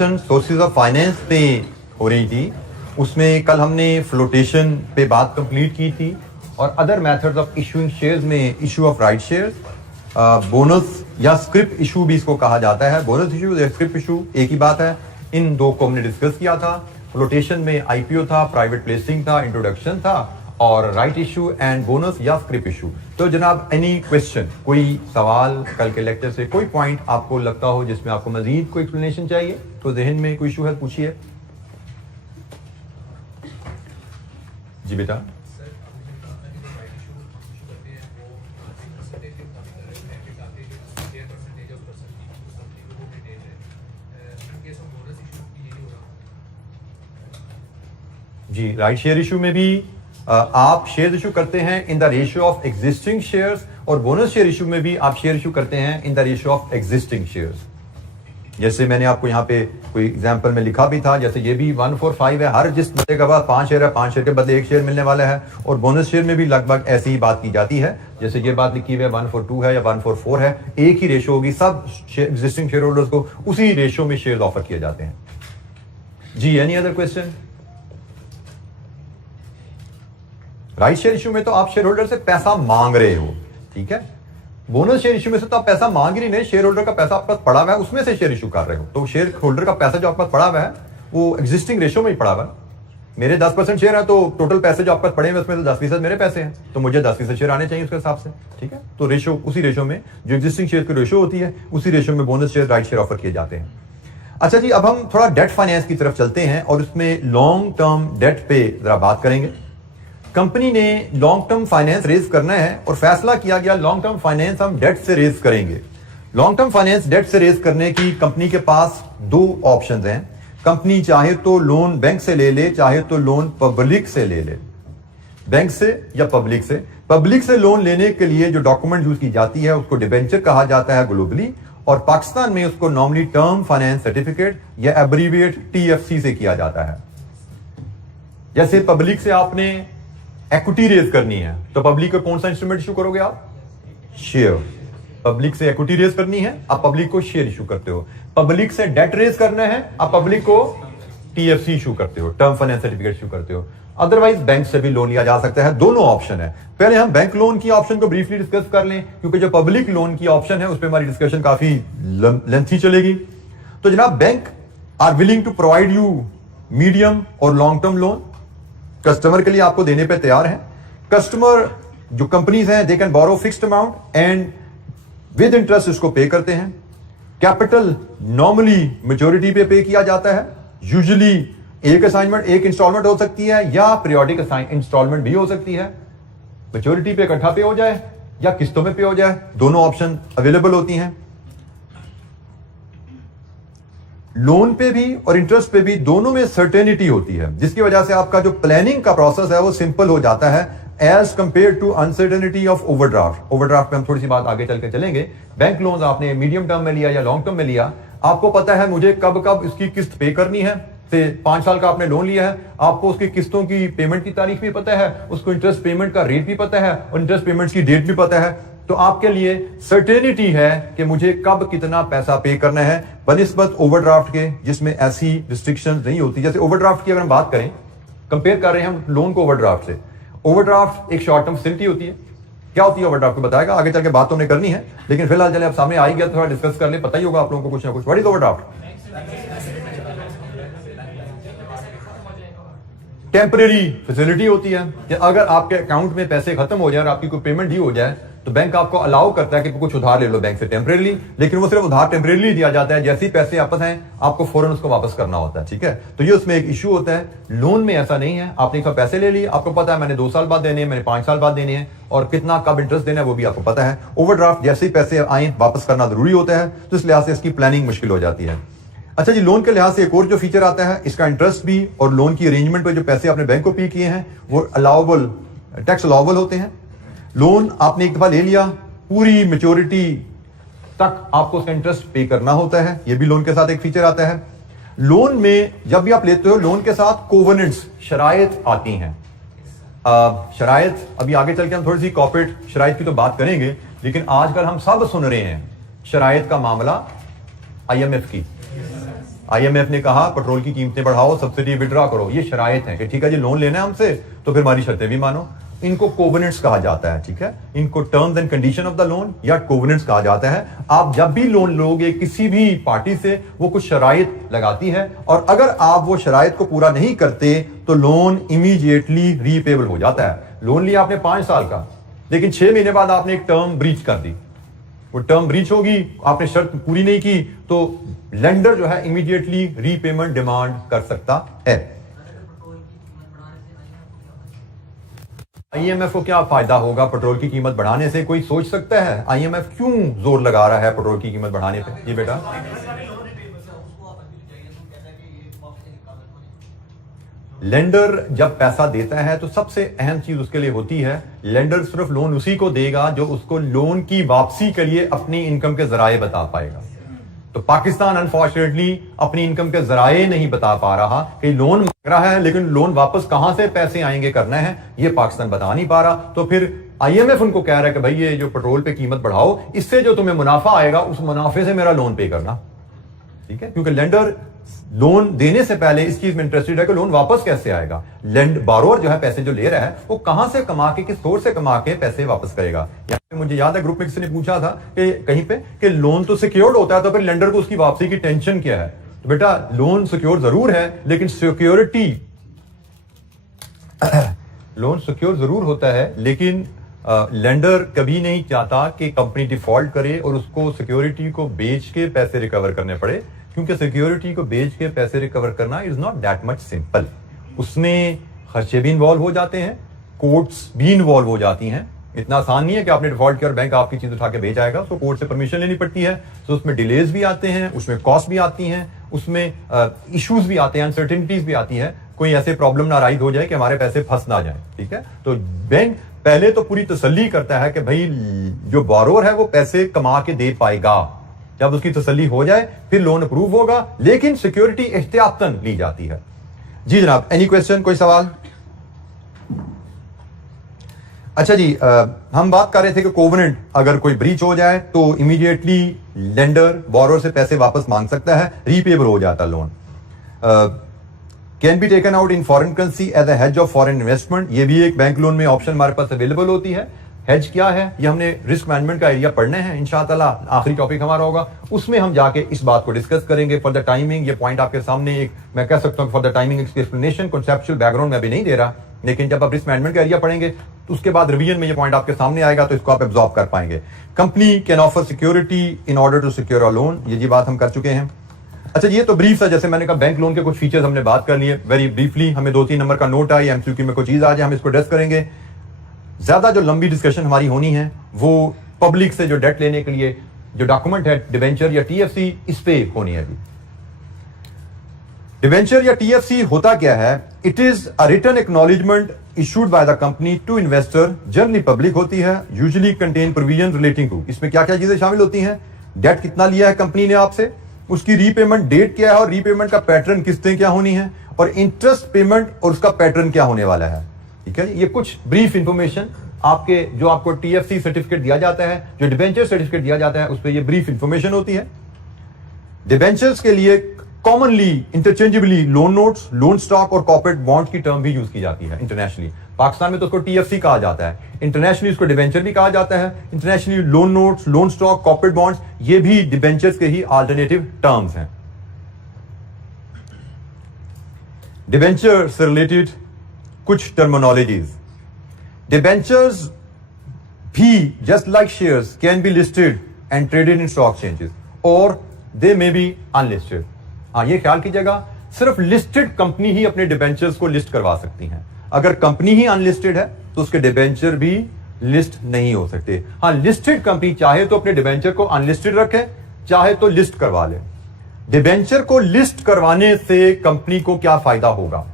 Sources of finance पे हो रही थी, उसमें कल हमने फ्लोटेशन पे बात कंप्लीट की थी और other methods of issuing shares में issue of right shares, bonus या स्क्रिप इशू भी इसको कहा जाता है। बोनस इशू या स्क्रिप इशू एक ही बात है, इन दो को हमने डिस्कस किया था। फ्लोटेशन में आईपीओ था, प्राइवेट प्लेसिंग था, इंट्रोडक्शन था, और राइट इशू एंड बोनस या स्क्रिप इशू। तो जनाब एनी क्वेश्चन, कोई सवाल कल के लेक्चर से, कोई पॉइंट आपको लगता हो जिसमें आपको मजीद कोई एक्सप्लेनेशन चाहिए, तो जहन में कोई इशू है पूछिए। जी बेटा। जी, राइट शेयर इशू में भी आप शेयर इशू करते हैं in the ratio of existing shares, और बोनस शेयर इशू में भी आप शेयर इशू करते हैं in the ratio of existing shares. जैसे मैंने आपको यहाँ पे कोई एग्जांपल में लिखा भी था, जैसे ये भी 145 है, हर जिस बंदे के पास 5 शेयर है, 5 शेयर के बदले 1 शेयर मिलने वाला है। और बोनस शेयर में भी लगभग ऐसी ही बात की जाती है, जैसे ये बात लिखी हुई है 142 है या 144 है, एक ही रेशियो होगी, सब एग्जिस्टिंग शेयर होल्डर्स को उसी रेशियो में शेयर ऑफर किए जाते हैं। जी, any other question? Right share issue में तो आप शेयर होल्डर से पैसा मांग रहे हो, ठीक है। बोनस शेयर इशू में से तो आप पैसा मांग ही नहीं, शेयर होल्डर का पैसा आपके पास पड़ा हुआ है, उसमें से शेयर इशू कर रहे हो। तो शेयर होल्डर का पैसा जो आपके पास पड़ा हुआ है वो एग्जिस्टिंग रेशियो में ही पड़ा हुआ है। मेरे 10% शेयर है, तो टोटल पैसे जो आपके पास पड़े हुए उसमें 10% मेरे पैसे हैं, तो मुझे 10% शेयर आने चाहिए उसके हिसाब से, ठीक है। तो रेशियो, उसी रेशियो में जो एग्जिस्टिंग शेयर की रेशियो होती है, उसी रेशियो में bonus share, right share offer किए जाते हैं। अच्छा जी, अब हम थोड़ा डेट फाइनेंस की तरफ चलते हैं और उसमें लॉन्ग टर्म डेट पे जरा बात करेंगे। कंपनी ने लॉन्ग टर्म फाइनेंस रेज करना है और फैसला किया गया लॉन्ग टर्म फाइनेंस हम डेट से रेज करेंगे। लॉन्ग टर्म फाइनेंस डेट से रेज करने की कंपनी के पास दो ऑप्शंस हैं। कंपनी चाहे तो लोन बैंक से ले ले, चाहे तो लोन पब्लिक से ले ले, बैंक से या पब्लिक से। पब्लिक से लोन लेने के लिए जो डॉक्यूमेंट यूज की जाती है उसको डिबेंचर कहा जाता है ग्लोबली, और पाकिस्तान में उसको नॉर्मली टर्म फाइनेंस सर्टिफिकेट या एब्रीविएट TFC से किया जाता है। जैसे पब्लिक से आपने इक्विटी रेज करनी है, तो पब्लिक को कौन सा इंस्ट्रूमेंट इशू करोगे आप? शेयर। पब्लिक से इक्विटी रेज करनी है, आप पब्लिक को शेयर इशू करते हो। पब्लिक से डेट रेज करना है, आप पब्लिक को TFC इशू करते हो, टर्म फाइनेंस सर्टिफिकेट इशू करते हो। अदरवाइज बैंक से भी लोन लिया जा सकता है, दोनों ऑप्शन है। पहले हम बैंक लोन की ऑप्शन को ब्रीफली डिस्कस कर लें, क्योंकि जो पब्लिक लोन की ऑप्शन है उस पर हमारी डिस्कशन काफी लेंथी चलेगी। तो जनाब, bank are willing to provide you medium और लॉन्ग टर्म लोन, कस्टमर के लिए आपको देने पे तैयार है। कस्टमर जो कंपनीज हैं, they can borrow fixed amount and with interest इसको पे करते हैं। कैपिटल नॉर्मली मेच्योरिटी पे किया जाता है। यूजुअली एक असाइनमेंट, एक इंस्टॉलमेंट हो सकती है या पीरियोडिक इंस्टॉलमेंट भी हो सकती है। मेच्योरिटी पे इकट्ठा पे हो जाए या किस्तों में पे हो जाए, दोनों ऑप्शन अवेलेबल होती हैं। लोन पे भी और इंटरेस्ट पे भी दोनों में सर्टेनिटी होती है, जिसकी वजह से आपका जो प्लानिंग का प्रोसेस है वो सिंपल हो जाता है as compared to uncertainty of overdraft. Overdraft पे हम थोड़ी सी बात आगे चल के चलेंगे। बैंक लोन आपने मीडियम टर्म में लिया या लॉन्ग टर्म में लिया, आपको पता है मुझे कब कब इसकी किस्त पे करनी है। से 5 साल का आपने लोन लिया है, आपको उसकी किस्तों की पेमेंट की तारीख भी पता है, उसको इंटरेस्ट पेमेंट का रेट भी पता है और इंटरेस्ट पेमेंट की डेट भी पता है। तो आपके लिए सर्टेनिटी है कि मुझे कब कितना पैसा पे करना है, बनिस्बत ओवरड्राफ्ट के जिसमें ऐसी रिस्ट्रिक्शंस नहीं होती। जैसे ओवरड्राफ्ट की अगर हम बात करें, कंपेयर कर रहे हैं हम लोन को ओवरड्राफ्ट से। ओवरड्राफ्ट एक शॉर्ट टर्म फैसिलिटी होती है। क्या होती है ओवरड्राफ्ट को बताएगा, आगे चल के बात तो हमने करनी है, लेकिन फिलहाल चले आप सामने आ ही गया, थोड़ा डिस्कस कर ले, पता ही होगा आप लोगों को कुछ ना कुछ। What is overdraft? Temporary facility होती है कि अगर आपके अकाउंट में पैसे खत्म हो जाए और आपकी कोई पेमेंट ड्यू हो जाए, तो बैंक आपको अलाउ करता है कि कुछ उधार ले लो बैंक से टेम्परेरी, लेकिन वो सिर्फ उधार टेम्परेरी दिया जाता है। जैसे ही पैसे वापस आए आपको फौरन उसको वापस करना होता है, ठीक है। तो ये उसमें एक इशू होता है। लोन में ऐसा नहीं है, आपने एक पैसे ले लिए, आपको पता है मैंने 2 साल बाद देने हैं, मैंने 5 साल बाद देने हैं, और कितना कब इंटरेस्ट देना है वो भी आपको पता है। ओवरड्राफ्ट जैसे ही पैसे आए वापस करना जरूरी होता है, तो इस लिहाज से इसकी प्लानिंग मुश्किल हो जाती है। अच्छा जी, लोन के लिहाज से एक और जो फीचर आता है, इसका इंटरेस्ट भी और लोन की अरेंजमेंट पे जो पैसे आपने बैंक को पे किए हैं वो अलाउबल, टैक्स अलाउबल होते हैं। लोन आपने एक दफा ले लिया, पूरी मैच्योरिटी तक आपको उसका इंटरेस्ट पे करना होता है, ये भी लोन के साथ एक फीचर आता है। लोन में जब भी आप लेते हो, लोन के साथ कोवेनेंट्स, शराइत आती हैं। शराइत अभी आगे चल के हम थोड़ी सी कॉर्पोरेट शराइत की तो बात करेंगे, लेकिन आजकल हम सब सुन रहे हैं शराइत का मामला IMF की। IMF ने कहा पेट्रोल की कीमतें बढ़ाओ, सब्सिडी विड्रॉ करो, ये शराइत हैं कि ठीक है जी लोन लेना है हमसे तो फिर हमारी शर्तें भी मानो। इनको कोवेनेंट्स कहा जाता है, ठीक है, इनको terms and condition of the loan या कोवेनेंट्स कहा जाता है। आप जब भी लोन लोगे किसी भी पार्टी से, वो कुछ शराइत लगाती है और अगर आप वो शराइत को पूरा नहीं करते तो लोन इमीडिएटली रीपेबल हो जाता है। लोन लिया आपने 5 साल का, लेकिन 6 महीने बाद आपने एक टर्म ब्रीच कर दी, वो टर्म ब्रीच होगी, आपने शर्त पूरी नहीं की तो लेंडर जो है इमीडिएटली रीपेमेंट डिमांड कर सकता है। IMF को क्या फायदा होगा पेट्रोल की कीमत बढ़ाने से? कोई सोच सकता है IMF क्यों जोर लगा रहा है पेट्रोल की कीमत बढ़ाने पे? जी बेटा, लेंडर जब पैसा देता है तो सबसे अहम चीज उसके लिए होती है, लेंडर सिर्फ लोन उसी को देगा जो उसको लोन की वापसी के लिए अपनी इनकम के जराए बता पाएगा। तो पाकिस्तान अनफॉर्चुनेटली अपनी इनकम के जराए नहीं बता पा रहा कि लोन मांग रहा है लेकिन लोन वापस कहां से पैसे आएंगे करना है, ये पाकिस्तान बता नहीं पा रहा। तो फिर IMF उनको कह रहा है कि भाई ये जो पेट्रोल पे कीमत बढ़ाओ, इससे जो तुम्हें मुनाफा आएगा उस मुनाफे से मेरा लोन पे करना, ठीक है, क्योंकि लेंडर लोन देने से पहले इस चीज में इंटरेस्टेड है कि लोन वापस कैसे आएगा। बारोअर जो है पैसे जो ले रहा है वो कहां से कमा के, किस सोर्स से कमा के पैसे वापस करेगा। मुझे याद है ग्रुप में किसी ने पूछा था कि कहीं पे कि लोन तो सिक्योर्ड होता है तो फिर लेंडर को उसकी वापसी की टेंशन क्या है? तो बेटा लोन सिक्योर जरूर है लेकिन सिक्योरिटी लोन सिक्योर जरूर होता है लेकिन लेंडर कभी नहीं चाहता कि कंपनी डिफॉल्ट करे और उसको सिक्योरिटी को बेच के पैसे रिकवर करने पड़े, क्योंकि सिक्योरिटी को बेच के पैसे रिकवर करना is not that much simple. उसमें खर्चे भी इन्वॉल्व हो जाते हैं, कोर्ट्स भी इन्वॉल्व हो जाती हैं। इतना आसान नहीं है कि आपने डिफॉल्ट किया और बैंक आपकी चीज उठा के बेच आएगा, उसको कोर्ट से परमिशन लेनी पड़ती है। तो उसमें डिलेज भी आते हैं, उसमें कॉस्ट भी आती हैं, उसमें इश्यूज भी आते हैं, अनसर्टेनिटीज भी आती है, कोई ऐसे प्रॉब्लम ना राइज हो जाए कि हमारे पैसे फंस ना जाए, ठीक है। तो बैंक पहले तो पूरी तसल्ली करता है कि भाई जो बोरोवर है वो पैसे कमा के दे पाएगा। जब उसकी तसल्ली हो जाए फिर लोन अप्रूव होगा, लेकिन सिक्योरिटी एहतियातन ली जाती है। जी जनाब, एनी क्वेश्चन, कोई सवाल? अच्छा जी, हम बात कर रहे थे कि कोवेनेंट अगर कोई ब्रीच हो जाए तो इमीडिएटली लेंडर बोरोवर से पैसे वापस मांग सकता है, रीपेबल हो जाता loan. Can be taken out in foreign currency as a hedge of foreign investment, ये भी एक बैंक लोन में ऑप्शन हमारे पास अवेलेबल होती है। हेज क्या है ये हमने रिस्क मैनेजमेंट का एरिया पढ़ने हैं इंशाअल्लाह, आखिरी टॉपिक हमारा होगा, उसमें हम जाके इस बात को डिस्कस करेंगे। फॉर द टाइमिंग ये पॉइंट आपके सामने एक मैं कह सकता हूं फॉर द टाइमिंग इसकी एक्सप्लेनेशन कॉन्सेप्चुअल बैकग्राउंड में अभी नहीं दे रहा, लेकिन जब आप रिस्क मैनेजमेंट का एरिया पढ़ेंगे तो उसके बाद रिवीजन में ये पॉइंट आपके सामने आएगा तो इसको आप एब्जॉर्ब कर पाएंगे। Company can offer security in order to secure a loan, ये जी बात हम कर चुके हैं। अच्छा ये तो ब्रीफ है, जैसे मैंने कहा बैंक लोन के कुछ फीचर्स हमने बात कर लिए वेरी ब्रीफली। हमें 2-3 नंबर का नोट आई, MCQ में कोई चीज आ जाए हम इसको डिस्कस करेंगे। ज्यादा जो लंबी डिस्कशन हमारी होनी है वो पब्लिक से जो डेट लेने के लिए जो डॉक्यूमेंट है डिबेंचर या TFC, इस पे होनी है। डिबेंचर या TFC होता क्या है? It is a written acknowledgement issued by the company to investor, generally public होती है, usually contain provision relating to, इसमें क्या क्या चीजें शामिल होती हैं? डेट कितना लिया है कंपनी ने आपसे, उसकी रीपेमेंट डेट क्या है और रीपेमेंट का पैटर्न, किस्तें क्या होनी है, और इंटरेस्ट पेमेंट और उसका पैटर्न क्या होने वाला है, ठीक है। ये कुछ ब्रीफ इंफॉर्मेशन आपके जो आपको TFC सर्टिफिकेट दिया जाता है, जो डिबेंचर सर्टिफिकेट दिया जाता है, उस पर ये ब्रीफ इंफॉर्मेशन होती है। डिबेंचर्स के लिए commonly interchangeably loan notes, loan stock और कॉर्पोरेट बॉन्ड की टर्म भी यूज की जाती है इंटरनेशनली। पाकिस्तान में तो उसको TFC कहा जाता है, इंटरनेशनली उसको डिबेंचर भी कहा जाता है। Internationally loan notes, loan stock, corporate bonds, ये भी डिबेंचर्स के ही अल्टरनेटिव टर्म्स हैं। डिबेंचर से रिलेटेड कुछ टर्मिनोलॉजीज। डिबेंचर्स भी just like shares can be listed and traded in stock exchanges और दे मे बी अनलिस्टेड। हाँ, ये ख्याल कीजिएगा, सिर्फ लिस्टेड कंपनी ही अपने डिबेंचर्स को लिस्ट करवा सकती हैं। अगर कंपनी ही अनलिस्टेड है तो उसके डिबेंचर भी लिस्ट नहीं हो सकते। हाँ, लिस्टेड कंपनी चाहे तो अपने डिबेंचर को अनलिस्टेड रखे, चाहे तो लिस्ट करवा ले। डिबेंचर को लिस्ट करवाने से कंपनी को क्या फायदा होगा?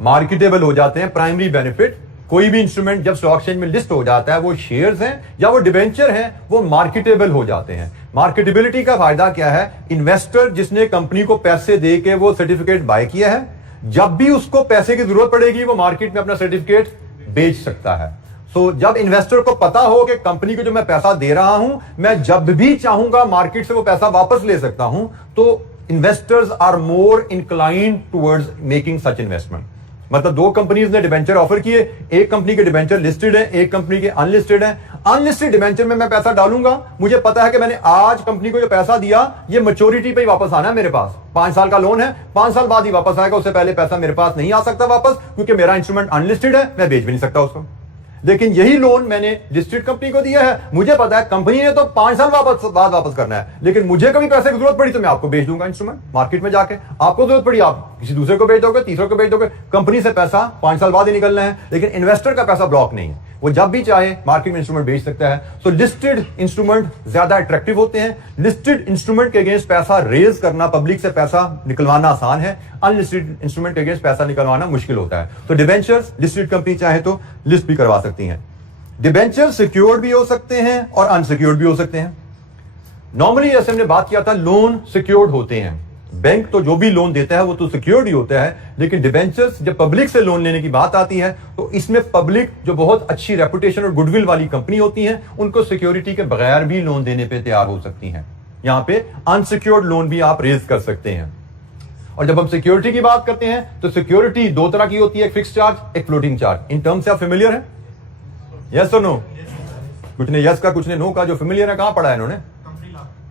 मार्केटेबल हो जाते हैं, प्राइमरी बेनिफिट। कोई भी इंस्ट्रूमेंट जब स्टॉक एक्सचेंज में लिस्ट हो जाता है, वो शेयर्स हैं या वो डिबेंचर हैं, वो मार्केटेबल हो जाते हैं। मार्केटेबिलिटी का फायदा क्या है? इन्वेस्टर जिसने कंपनी को पैसे दे के वो सर्टिफिकेट बाय किया है, जब भी उसको पैसे की जरूरत पड़ेगी वो मार्केट में अपना सर्टिफिकेट बेच सकता है। सो जब इन्वेस्टर को पता हो कि कंपनी को जो मैं पैसा दे रहा हूं, मैं जब भी चाहूंगा मार्केट से वो पैसा वापस ले सकता हूं, तो investors are more inclined towards making such investment. मतलब दो कंपनीज ने डिबेंचर ऑफर किए, एक कंपनी के डिबेंचर लिस्टेड है, एक कंपनी के अनलिस्टेड है। अनलिस्टेड डिबेंचर में मैं पैसा डालूंगा, मुझे पता है कि मैंने आज कंपनी को जो पैसा दिया ये मैच्योरिटी पे ही वापस आना है मेरे पास। 5 साल का लोन है, 5 साल बाद ही वापस आएगा, उससे पहले पैसा मेरे पास नहीं आ सकता वापस, क्योंकि मेरा इंस्ट्रूमेंट अनलिस्टेड है, मैं बेच भी नहीं सकता उसको। लेकिन यही लोन मैंने लिस्टेड कंपनी को दिया है, मुझे पता है कंपनी ने तो 5 साल बाद वापस करना है, लेकिन मुझे कभी पैसे की जरूरत पड़ी तो मैं आपको बेच दूंगा इंस्ट्रूमेंट मार्केट में जाके। आपको जरूरत पड़ी आप किसी दूसरे को बेच दोगे, तीसरे को बेच दोगे, कंपनी से पैसा 5 साल बाद ही निकलना है। लेकिन इन्वेस्टर का पैसा ब्लॉक नहीं है, वो जब भी चाहे मार्केट में इंस्ट्रूमेंट बेच सकता है। सो लिस्टेड इंस्ट्रूमेंट ज्यादा अट्रैक्टिव होते हैं। लिस्टेड इंस्ट्रूमेंट के अगेंस्ट पैसा रेज करना, पब्लिक से पैसा निकलवाना आसान है, अनलिस्टेड इंस्ट्रूमेंट के अगेंस्ट पैसा निकलवाना मुश्किल होता है। तो डिबेंचर्स लिस्टेड कंपनी चाहे तो लिस्ट भी करवा सकती है। डिबेंचर सिक्योर्ड भी हो सकते हैं और अनसिक्योर्ड भी हो सकते हैं। नॉर्मली जैसे हमने बात किया था, लोन सिक्योर्ड होते हैं, बैंक तो जो भी लोन देता है वो तो सिक्योर्ड ही होता है। लेकिन डिबेंचर्स जब पब्लिक से लोन लेने की बात आती है तो इसमें पब्लिक जो बहुत अच्छी रेपुटेशन और गुडविल वाली कंपनी होती है, उनको सिक्योरिटी के बगैर भी लोन देने पे तैयार हो सकती हैं। यहां पे अनसिक्योर्ड लोन भी आप रेज कर सकते हैं। और जब हम सिक्योरिटी की बात करते हैं तो सिक्योरिटी दो तरह की होती है, एक फिक्स चार्ज, एक फ्लोटिंग चार्ज। इन टर्म्स से आप फेमिलियर है? यस और नो? कुछ ने यस का, कुछ ने नो का। जो फेमिलियर है कहां पढ़ा है इन्होंने?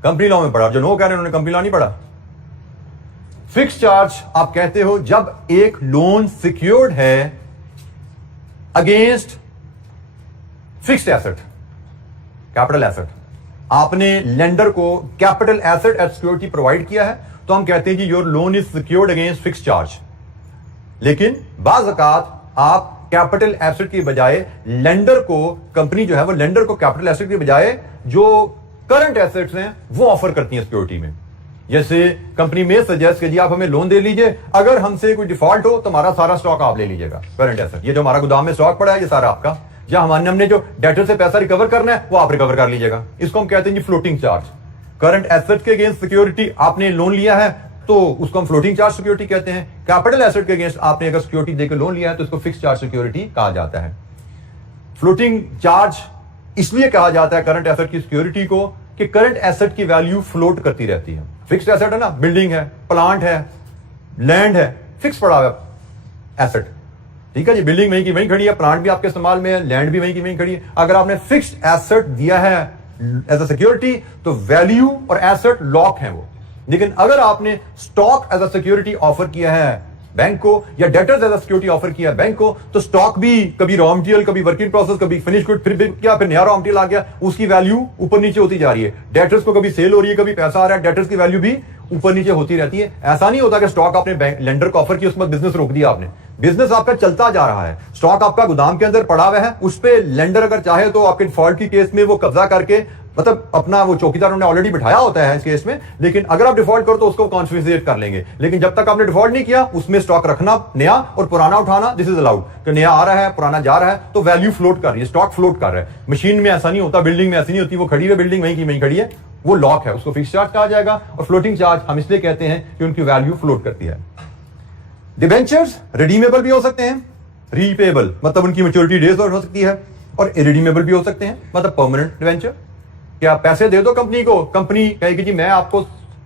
कंपनी लॉ में पढ़ा। जो नो कह रहे हैं उन्होंने कंपनी लॉ नहीं पढ़ा। फिक्स चार्ज आप कहते हो जब एक लोन सिक्योर्ड है against fixed asset, capital asset. आपने लेंडर को capital asset as security provide किया है, तो हम कहते हैं कि your loan is secured against fixed charge. लेकिन बाज़ औक़ात आप कैपिटल एसेट की बजाय लेंडर को, कंपनी जो है वो लेंडर को कैपिटल एसेट की बजाय जो करंट एसेट्स हैं वो ऑफर करती हैं सिक्योरिटी में। जैसे कंपनी में सजेस्ट कि जी आप हमें लोन दे लीजिए, अगर हमसे कोई डिफॉल्ट हो तो हमारा सारा स्टॉक आप ले लीजिएगा, करंट एसेट। ये जो हमारा गोदाम में स्टॉक पड़ा है ये सारा आपका, या हमने जो डेटर से पैसा रिकवर करना है वो आप रिकवर कर लीजिएगा। इसको हम कहते हैं जी फ्लोटिंग चार्ज। करंट एसेट के अगेंस्ट सिक्योरिटी आपने लोन लिया है तो उसको हम फ्लोटिंग चार्ज सिक्योरिटी कहते हैं। कैपिटल एसेट के अगेंस्ट आपने अगर सिक्योरिटी देकर लोन लिया है तो इसको फिक्स चार्ज सिक्योरिटी कहा जाता है। फ्लोटिंग चार्ज इसलिए कहा जाता है करंट एसेट की सिक्योरिटी को कि करंट एसेट की वैल्यू फ्लोट करती रहती है। फिक्स्ड एसेट है ना, बिल्डिंग है, प्लांट है, लैंड है, फिक्स पड़ा हुआ एसेट, ठीक है जी। बिल्डिंग वहीं की वहीं खड़ी है, प्लांट भी आपके इस्तेमाल में है, लैंड भी वहीं की वहीं खड़ी है। अगर आपने फिक्स्ड एसेट दिया है एज अ सिक्योरिटी तो वैल्यू और एसेट लॉक है वो। लेकिन अगर आपने stock as a security offer किया है बैंक को, या debtors as a security offer किया है बैंक को, तो स्टॉक भी कभी रॉ मटेरियल, कभी वर्क इन प्रोसेस, कभी फिनिश गुड, फिर नया रॉ मटेरियल आ गया, उसकी वैल्यू ऊपर नीचे होती जा रही है। डेटर्स को कभी सेल हो रही है, कभी पैसा आ रहा है, डेटर्स की वैल्यू भी ऊपर नीचे होती रहती है। ऐसा नहीं होता कि स्टॉक आपने बैंक लेंडर को ऑफर किया उसके बाद बिजनेस रोक दिया आपने। बिजनेस आपका चलता जा रहा है, स्टॉक आपका गोदाम के अंदर पड़ा हुआ है, उस पे लेंडर अगर चाहे तो आपके डिफॉल्ट की केस में वो कब्जा करके, मतलब अपना वो चौकीदार उन्होंने ऑलरेडी बिठाया होता है इस केस में, लेकिन अगर आप डिफॉल्ट करो तो उसको कॉन्फिडेंशियल कर लेंगे। लेकिन जब तक आपने डिफॉल्ट नहीं किया उसमें स्टॉक रखना नया और पुराना उठाना दिस इज अलाउड। कि नया आ रहा है, पुराना जा रहा है, तो वैल्यू फ्लोट कर रही है, स्टॉक फ्लोट कर रहा है। मशीन में ऐसा नहीं होता, बिल्डिंग में ऐसी नहीं होती, वो खड़ी है बिल्डिंग वहीं की वहीं खड़ी है, वो लॉक है, उसको फिक्स चार्ज कहा जाएगा। और फ्लोटिंग चार्ज हम इसलिए कहते हैं कि उनकी वैल्यू फ्लोट करती है। डिबेंचर्स रिडीमेबल भी हो सकते हैं, रीपेबल मतलब उनकी मैच्योरिटी डेज हो सकती है, और इरिडीमेबल भी हो सकते हैं मतलब परमानेंट डिबेंचर। क्या पैसे दे दो कंपनी को, कंपनी कहेगी जी मैं आपको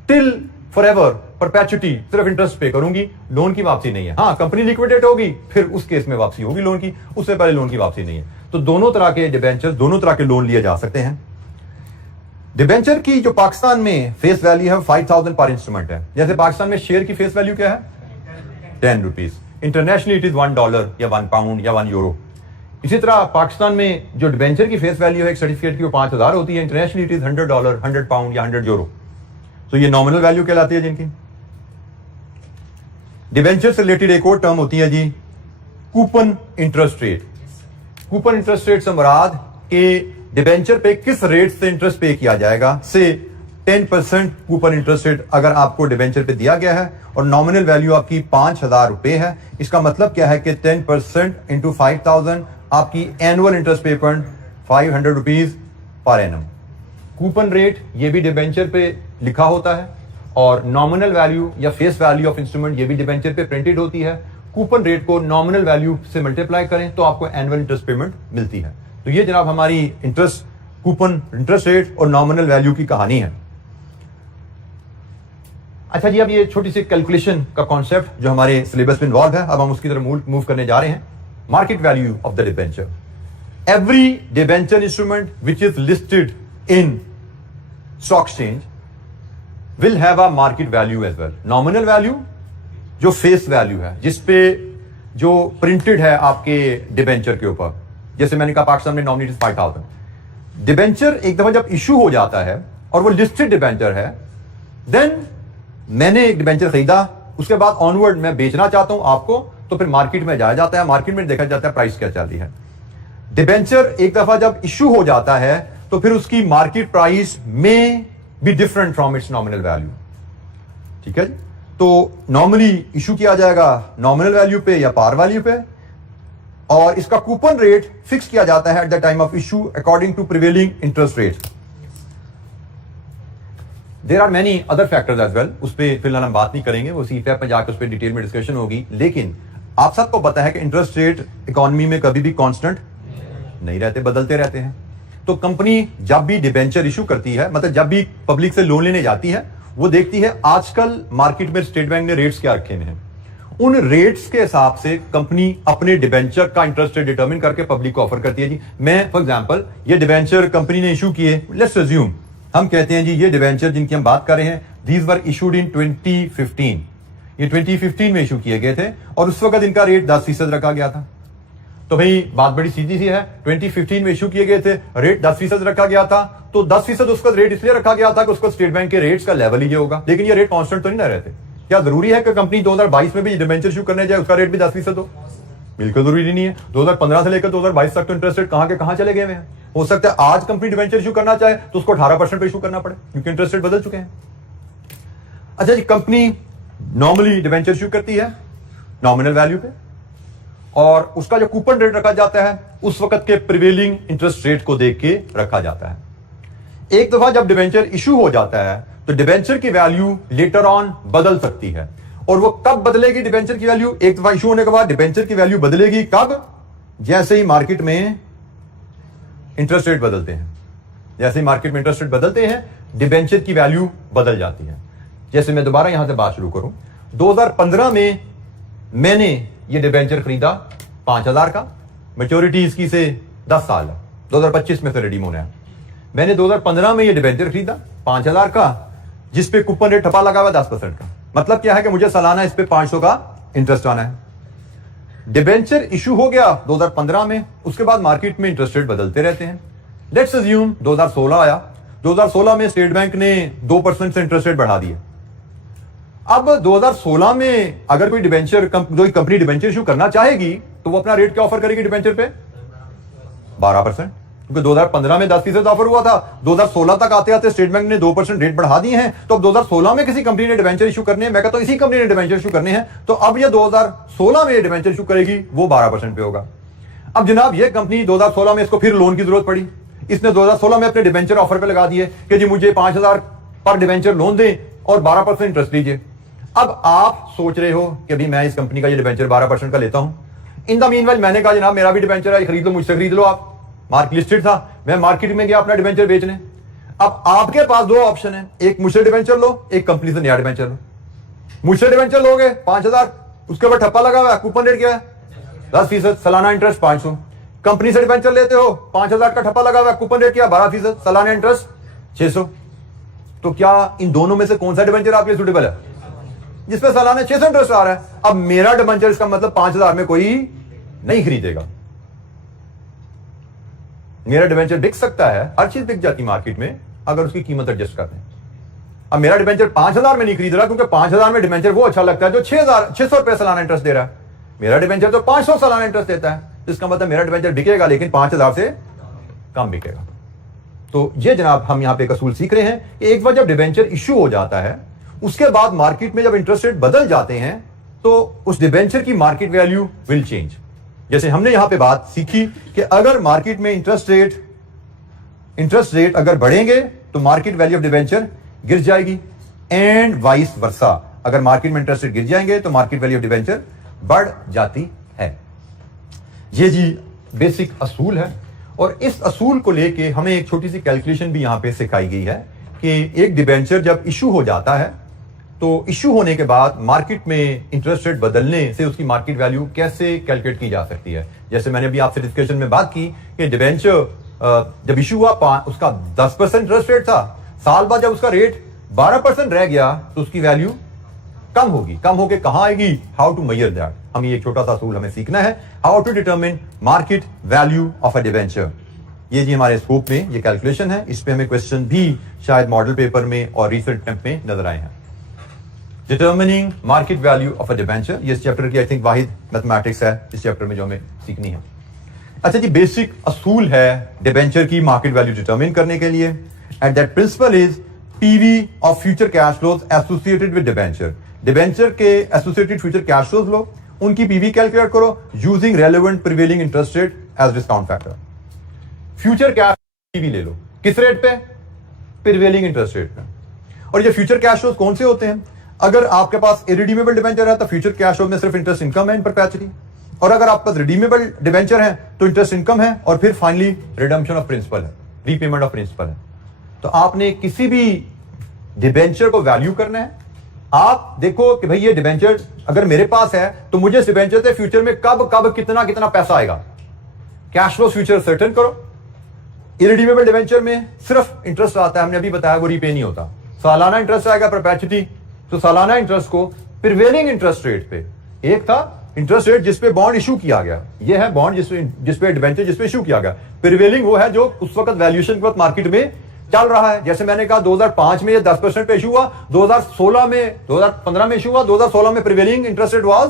टिल फॉरएवर परपेचुटी सिर्फ इंटरेस्ट पे करूंगी, लोन की वापसी नहीं है। हाँ, कंपनी लिक्विडेट होगी फिर उस केस में वापसी होगी लोन की, उससे पहले लोन की वापसी नहीं है। तो दोनों तरह के डिबेंचर, दोनों तरह के लोन लिए जा सकते हैं। डिबेंचर की जो पाकिस्तान में फेस वैल्यू है 5000 पर इंस्ट्रूमेंट है। जैसे पाकिस्तान में शेयर की फेस वैल्यू क्या है? 10 रुपीज। इंटरनेशनली इट इज $1 या £1 या €1। इसी तरह पाकिस्तान में जो डिबेंचर की फेस वैल्यू है एक सर्टिफिकेट की वो 5000 होती है। इंटरनेशनली इट इज $100, £100 या €100। तो ये नॉमिनल वैल्यू कहलाती है जिनकी। डिबेंचर से रिलेटेड एक और टर्म होती है जी coupon interest rate. Coupon interest rate से मुराद के डिबेंचर पे किस रेट से इंटरेस्ट पे किया जाएगा। से 10% कूपन इंटरेस्ट रेट अगर आपको डिबेंचर पे दिया गया है और नॉमिनल वैल्यू आपकी 5000 रुपए है, इसका मतलब क्या है कि 10% इंटू 5000 आपकी annual interest payment 500 rupees per annum. Coupon rate ये भी डिबेंचर पे लिखा होता है और नॉमिनल वैल्यू या फेस वैल्यू ऑफ इंस्ट्रूमेंट ये भी डिबेंचर पे प्रिंटेड होती है। कूपन रेट को नॉमिनल वैल्यू से मल्टीप्लाई करें तो आपको एनुअल इंटरेस्ट पेमेंट मिलती है। तो ये जनाब हमारी इंटरेस्ट कूपन इंटरेस्ट रेट और नॉमिनल वैल्यू की कहानी है। अच्छा जी, अब ये छोटी सी कैलकुलेशन का कॉन्सेप्ट जो हमारे सिलेबस में इन्वॉल्व है, अब हम उसकी तरफ मूव करने जा रहे हैं। Market value of the debenture. Every debenture instrument which is listed in stock exchange will have a market value as well. Nominal value जो फेस वैल्यू है, जिसपे जो प्रिंटेड है आपके डिबेंचर के ऊपर, जैसे मैंने कहा पाकिस्तान में नॉमिनेटेड 5000 डिबेंचर एक दफा जब इशू हो जाता है और वो लिस्टेड डिबेंचर है, देन मैंने एक डिबेंचर खरीदा, उसके बाद ऑनवर्ड मैं बेचना चाहता हूं आपको, तो फिर मार्केट में जाया जाता है, मार्केट में देखा जाता है प्राइस क्या चल रही है। डिबेंचर एक दफा जब इशू हो जाता है तो फिर उसकी मार्केट प्राइस में be different from its nominal value. ठीक है जी, तो नॉर्मली इशू किया जाएगा नॉमिनल वैल्यू पे या पार वैल्यू पे, और इसका कूपन रेट फिक्स किया जाता है at the time of issue according to prevailing interest rate. There are many other factors as well, उस पर फिलहाल हम बात नहीं करेंगे, वो सीपैप पे जाकर उस पर डिटेल में डिस्कशन होगी। लेकिन आप सबको पता है कि इंटरेस्ट रेट इकोनॉमी में कभी भी कांस्टेंट नहीं रहते, बदलते रहते हैं। तो कंपनी जब भी डिबेंचर इशू करती है, मतलब जब भी पब्लिक से लोन लेने जाती है, वो देखती है आजकल मार्केट में स्टेट बैंक ने रेट्स क्या रखे हुए हैं, उन रेट्स के हिसाब से कंपनी अपने डिबेंचर का इंटरेस्ट रेट डिटरमिन करके पब्लिक को ऑफर करती है। जी मैं फॉर एग्जांपल ये डिबेंचर कंपनी ने इशू किए, लेट्स अज्यूम हम कहते हैं जी ये डिबेंचर जिनकी हम बात कर रहे हैं, दीज वर इशूड इन 2015, ये 2015 में इशू किए गए थे और उस वक्त इनका रेट 10% रखा गया था। तो भाई बात बड़ी सीधी सी है, 2015 में इशू किए गए थे, रेट 10% रखा गया था, तो 10% उसका रेट इसलिए रखा गया था कि उसको स्टेट बैंक के रेट्स का लेवल ही ये होगा। लेकिन ये रेट कांस्टेंट तो नहीं ना रहते। क्या जरूरी है कि कंपनी 2022 में भी डिबेंचर इशू करने जाए उसका रेट भी 10% हो? बिल्कुल जरूरी नहीं है। 2015 से लेकर 2022 तक तो इंटरेस्ट रेट कहां के कहां चले गए हैं। हो सकता है आज कंपनी डिबेंचर इशू करना चाहे तो उसको 18% पे इशू करना पड़े, क्योंकि इंटरेस्ट रेट बदल चुके हैं। अच्छा जी, कंपनी नॉर्मली डिबेंचर इशू करती है नॉमिनल वैल्यू पे, और उसका जो कूपन रेट रखा जाता है उस वक्त के प्रिवेलिंग इंटरेस्ट रेट को देख के रखा जाता है। एक दफा जब डिबेंचर इशू हो जाता है तो डिबेंचर की वैल्यू लेटर ऑन बदल सकती है। और वो कब बदलेगी डिबेंचर की वैल्यू? एक दफा इशू होने के बाद डिबेंचर की वैल्यू बदलेगी कब? जैसे ही मार्केट में इंटरेस्ट रेट बदलते हैं। जैसे ही मार्केट में इंटरेस्ट रेट बदलते हैं डिबेंचर की वैल्यू बदल जाती है। जैसे मैं दोबारा यहां से बात शुरू करूं, 2015 में मैंने ये डिबेंचर खरीदा 5000 का, मैच्योरिटी इसकी से 10 साल है, 2025 में से रिडीम होना है। मैंने 2015 में ये डिबेंचर खरीदा 5000 का, जिसपे कूपन रेट ठप्पा लगा हुआ 10% का। मतलब क्या है कि मुझे सालाना इस पे 500 का इंटरेस्ट आना है। डिबेंचर इशू हो गया 2015 में, उसके बाद मार्केट में इंटरेस्ट रेट बदलते रहते हैं। लेट्स अज्यूम 2016 आया, 2016 में स्टेट बैंक ने 2% से इंटरेस्ट रेट बढ़ा दिया। अब 2016 में अगर कोई डिबेंचर कोई कंपनी डिबेंचर इशू करना चाहेगी तो वो अपना रेट क्या ऑफर करेगी डिबेंचर पे? 12%, क्योंकि 2015 में 10% ऑफर हुआ था, 2016 तक आते आते स्टेट बैंक ने 2% रेट बढ़ा दिए हैं। तो अब 2016 में किसी कंपनी ने डिबेंचर इशू करने हैं, मैं कहता हूं इसी कंपनी ने डिबेंचर इशू करने हैं, तो अब ये 2016 में डिबेंचर इशू करेगी, वो 12% पे होगा। अब जनाब ये कंपनी 2016 में इसको फिर लोन की जरूरत पड़ी, इसने 2016 में अपने डिबेंचर ऑफर पे लगा दिए कि जी मुझे 5000 पर डिबेंचर लोन दें और 12% इंटरेस्ट लीजिए। अब आप सोच रहे हो कि अभी मैं इस कंपनी का ये डिबेंचर 12% का लेता हूं। इन द मीनवाइल मैंने कहा जनाब मेरा भी डिबेंचर है, खरीद लो, मुझसे खरीद लो आप। मार्केट लिस्टेड था, मैं मार्केट में गया अपना डिबेंचर बेचने। अब आपके पास दो ऑप्शन है, एक मुझसे डिबेंचर लो, एक कंपनी से नया डिबेंचर लो। मुझसे डिबेंचर लोगे 5000, उसके ऊपर ठप्पा लगा हुआ है, कूपन रेट क्या है 10%, सालाना इंटरेस्ट 500। कंपनी से डिबेंचर लेते हो 5000 का ठप्पा लगा हुआ है, कूपन रेट क्या 12%, सालाना इंटरेस्ट 600। तो क्या इन दोनों में से कौन सा डिबेंचर आपके लिए सूटेबल है? जिसपे सालाना 600 इंटरेस्ट आ रहा है। अब मेरा डिबेंचर इसका मतलब 5000 में कोई नहीं खरीदेगा। मेरा डिबेंचर बिक सकता है, हर चीज बिक जाती मार्केट में अगर उसकी कीमत एडजस्ट कर दें। अब मेरा डिबेंचर 5000 में नहीं खरीद रहा, क्योंकि 5000 में डिबेंचर वो अच्छा लगता है जो 600 रुपए सालाना इंटरेस्ट दे रहा है। मेरा डिबेंचर तो 500 सालाना इंटरेस्ट देता है, इसका मतलब मेरा डिबेंचर बिकेगा लेकिन 5000 से कम बिकेगा। तो ये जनाब हम यहां पे एक असूल सीख रहे हैं कि एक बार जब डिबेंचर इश्यू हो जाता है, उसके बाद मार्केट में जब इंटरेस्ट रेट बदल जाते हैं तो उस डिबेंचर की मार्केट वैल्यू विल चेंज। जैसे हमने यहां पे बात सीखी कि अगर मार्केट में इंटरेस्ट रेट अगर बढ़ेंगे तो मार्केट वैल्यू ऑफ डिबेंचर गिर जाएगी, एंड वाइस वर्सा। अगर मार्केट में इंटरेस्ट रेट गिर जाएंगे तो मार्केट वैल्यू ऑफ डिबेंचर बढ़ जाती है। ये जी बेसिक असूल है, और इस असूल को लेके हमें एक छोटी सी कैलकुलेशन भी यहां पे सिखाई गई है कि एक डिबेंचर जब इशू हो जाता है तो इशू होने के बाद मार्केट में इंटरेस्ट रेट बदलने से उसकी मार्केट वैल्यू कैसे कैलकुलेट की जा सकती है। जैसे मैंने भी आपसे डिस्कशन में बात की कि डिबेंचर जब इशू हुआ उसका 10% इंटरेस्ट रेट था, साल बाद जब उसका रेट 12% रह गया तो उसकी वैल्यू कम होगी। कम होके कहां आएगी? How to measure that. हम ये छोटा सा असूल हमें सीखना है, how to determine market value of a debenture. ये जी हमारे स्कोप में ये कैलकुलेशन है। इस पे हमें क्वेश्चन भी शायद मॉडल पेपर में और रिसेंट अटेम्प्ट में नजर आए हैं। Determining market value of a debenture, ये इस चैप्टर की आई थिंक वाहिद मैथमेटिक्स है इस चैप्टर में जो हमें सीखनी है। अच्छा जी, बेसिक असूल है डिबेंचर की मार्केट वैल्यू डिटरमिन करने के लिए, and that principle is PV of future cash flows associated with debenture. Debenture के एसोसिएटेड फ्यूचर कैश फ्लोज लो, उनकी पीवी कैलकुलेट करो using relevant prevailing interest rate as discount factor. Future cash PV ले लो, किस रेट पे? Prevailing interest rate पे। और ये फ्यूचर कैश फ्लोज कौन से होते हैं? अगर आपके पास इरिडीमेबल डिबेंचर है तो फ्यूचर कैश फ्लो में सिर्फ इंटरेस्ट इनकम है इन परपेचुअली, और अगर आपके पास रिडीमेबल डिबेंचर है तो इंटरेस्ट इनकम है और फिर फाइनली रिडम्पशन ऑफ प्रिंसिपल है, रीपेमेंट ऑफ प्रिंसिपल है। तो आपने किसी भी डिबेंचर को वैल्यू करना है। आप देखो कि भाई ये डिबेंचर अगर मेरे पास है तो मुझे इस डिबेंचर से फ्यूचर में कब कब कितना कितना पैसा आएगा। कैश फ्लो फ्यूचर सर्टेन करो। इरिडीमेबल डिबेंचर में सिर्फ इंटरेस्ट आता है, हमने अभी बताया, वो रीपे नहीं होता। सालाना इंटरेस्ट आएगा परपेचुटी, तो सालाना इंटरेस्ट को प्रिवेलिंग इंटरेस्ट रेट पे, एक था इंटरेस्ट रेट जिसपे बॉन्ड इशू किया गया, ये है बॉन्ड जिसपे डिबेंचर जिसपे इशू किया गया। प्रिवेलिंग वो है जो उस वक्त वैल्यूएशन के वक्त मार्केट में चल रहा है। जैसे मैंने कहा 2005 में ये 10% पे इशू हुआ, 2016 में 2015 में इशू हुआ, 2016 में prevailing interest rate was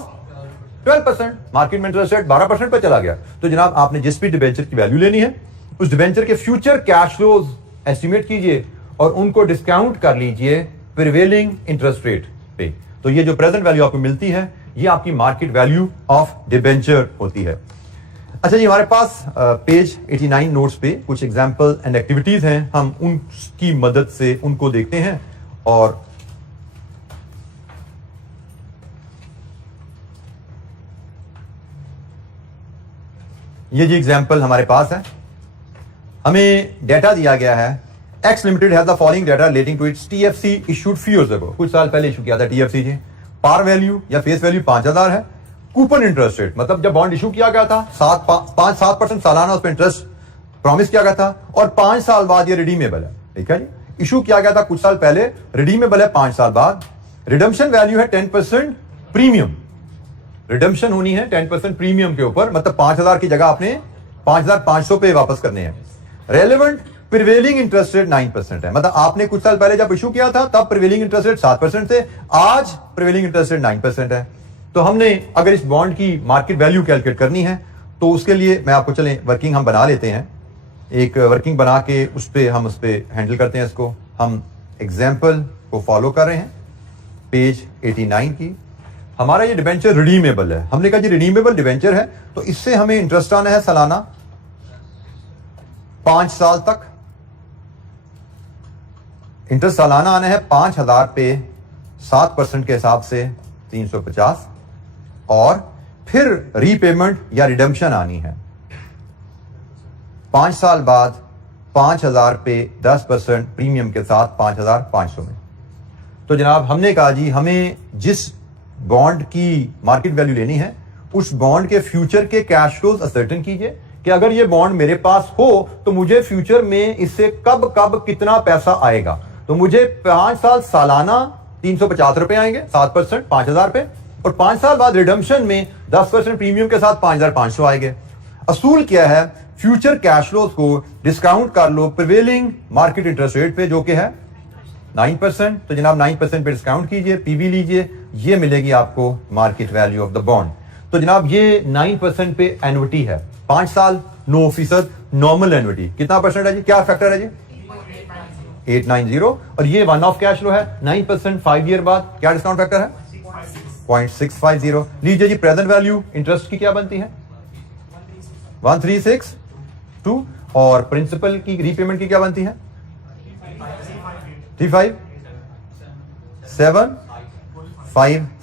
12%, market में इंटरेस्ट रेट 12% पे चला गया। तो जनाब आपने जिस भी डिबेंचर की वैल्यू लेनी है उस डिबेंचर के फ्यूचर कैश फ्लोज एस्टिमेट कीजिए और उनको डिस्काउंट कर लीजिए प्रिवेलिंग इंटरेस्ट रेट पे। तो ये जो प्रेजेंट वैल्यू आपको मिलती है ये आपकी मार्केट वैल्यू ऑफ डिबेंचर होती है। अच्छा जी, हमारे पास पेज 89 नोट्स पे कुछ एग्जांपल एंड एक्टिविटीज हैं, हम उनकी मदद से उनको देखते हैं। और ये जी एग्जांपल हमारे पास है। हमें डेटा दिया गया है, X limited has the following data relating to its TFC issued few years ago. कुछ साल पहले इशू किया था टीएफसी जी। पार वैल्यू या फेस वैल्यू 5000 है। कूपन इंटरेस्ट रेट, मतलब जब बॉन्ड इशू किया गया था 7% सालाना उस पर इंटरेस्ट प्रॉमिस किया गया था, और 5 साल बाद ये रिडीमेबल है। ठीक है जी, इशू किया गया था कुछ साल पहले, रिडीमेबल है 5 साल बाद। रिडम्पशन वैल्यू है 10% प्रीमियम, रिडम्पशन होनी है 10% प्रीमियम के ऊपर, मतलब 5000 की जगह आपने 5500 पे वापस करने हैं। रेलेवेंट प्रिवेलिंग इंटरेस्ट रेट 9% है, मतलब आपने कुछ साल पहले जब इशू किया था तब प्रिवेलिंग इंटरेस्ट रेट 7% थे, आज प्रिवेलिंग इंटरेस्ट रेट 9% है। तो हमने अगर इस बॉन्ड की मार्केट वैल्यू कैलकुलेट करनी है तो उसके लिए मैं आपको चलें वर्किंग हम बना लेते हैं, एक वर्किंग बना के उस पर हैंडल करते हैं इसको। हम एग्जाम्पल को फॉलो कर रहे हैं पेज 89 की। हमारा ये डिबेंचर रिडीमेबल है, हमने कहा जी रिडीमेबल डिबेंचर है तो इससे हमें इंटरेस्ट आना है सालाना 5 साल तक। इंटरेस्ट सालाना आना है 5000 पे 7% के हिसाब से 350, और फिर रीपेमेंट या रिडम्पशन आनी है 5 साल बाद 5000 पे 10% प्रीमियम के साथ 5500 में। तो जनाब हमने कहा जी हमें जिस बॉन्ड की मार्केट वैल्यू लेनी है उस बॉन्ड के फ्यूचर के कैश फ्लोज असर्टेन कीजिए कि अगर ये बॉन्ड मेरे पास हो तो मुझे फ्यूचर में इससे कब कब कितना पैसा आएगा। तो मुझे 5 साल सालाना 350 रुपए आएंगे, 7% 5000 पे, और 5 साल बाद रिडम्पशन में 10% प्रीमियम के साथ 5500 आएंगे। असूल क्या है, फ्यूचर कैश फ्लोज को डिस्काउंट कर लो प्रिवेलिंग मार्केट इंटरेस्ट रेट पे जो कि है 9%। तो जनाब 9% पे डिस्काउंट कीजिए, पीवी लीजिए, ये मिलेगी आपको market value of the bond. तो जनाब ये 9% पे एन्युटी है, 5 साल 9% नॉर्मल एन्युटी। कितना परसेंट है जी, क्या फैक्टर है जी 890, और ये वन ऑफ कैश फ्लो है 9% 5 ईयर बाद, क्या डिस्काउंट फैक्टर है 0.650। लीजिए जी प्रेजेंट वैल्यू इंटरेस्ट की क्या बनती है 1362, और प्रिंसिपल की रीपेमेंट की क्या बनती है 3575।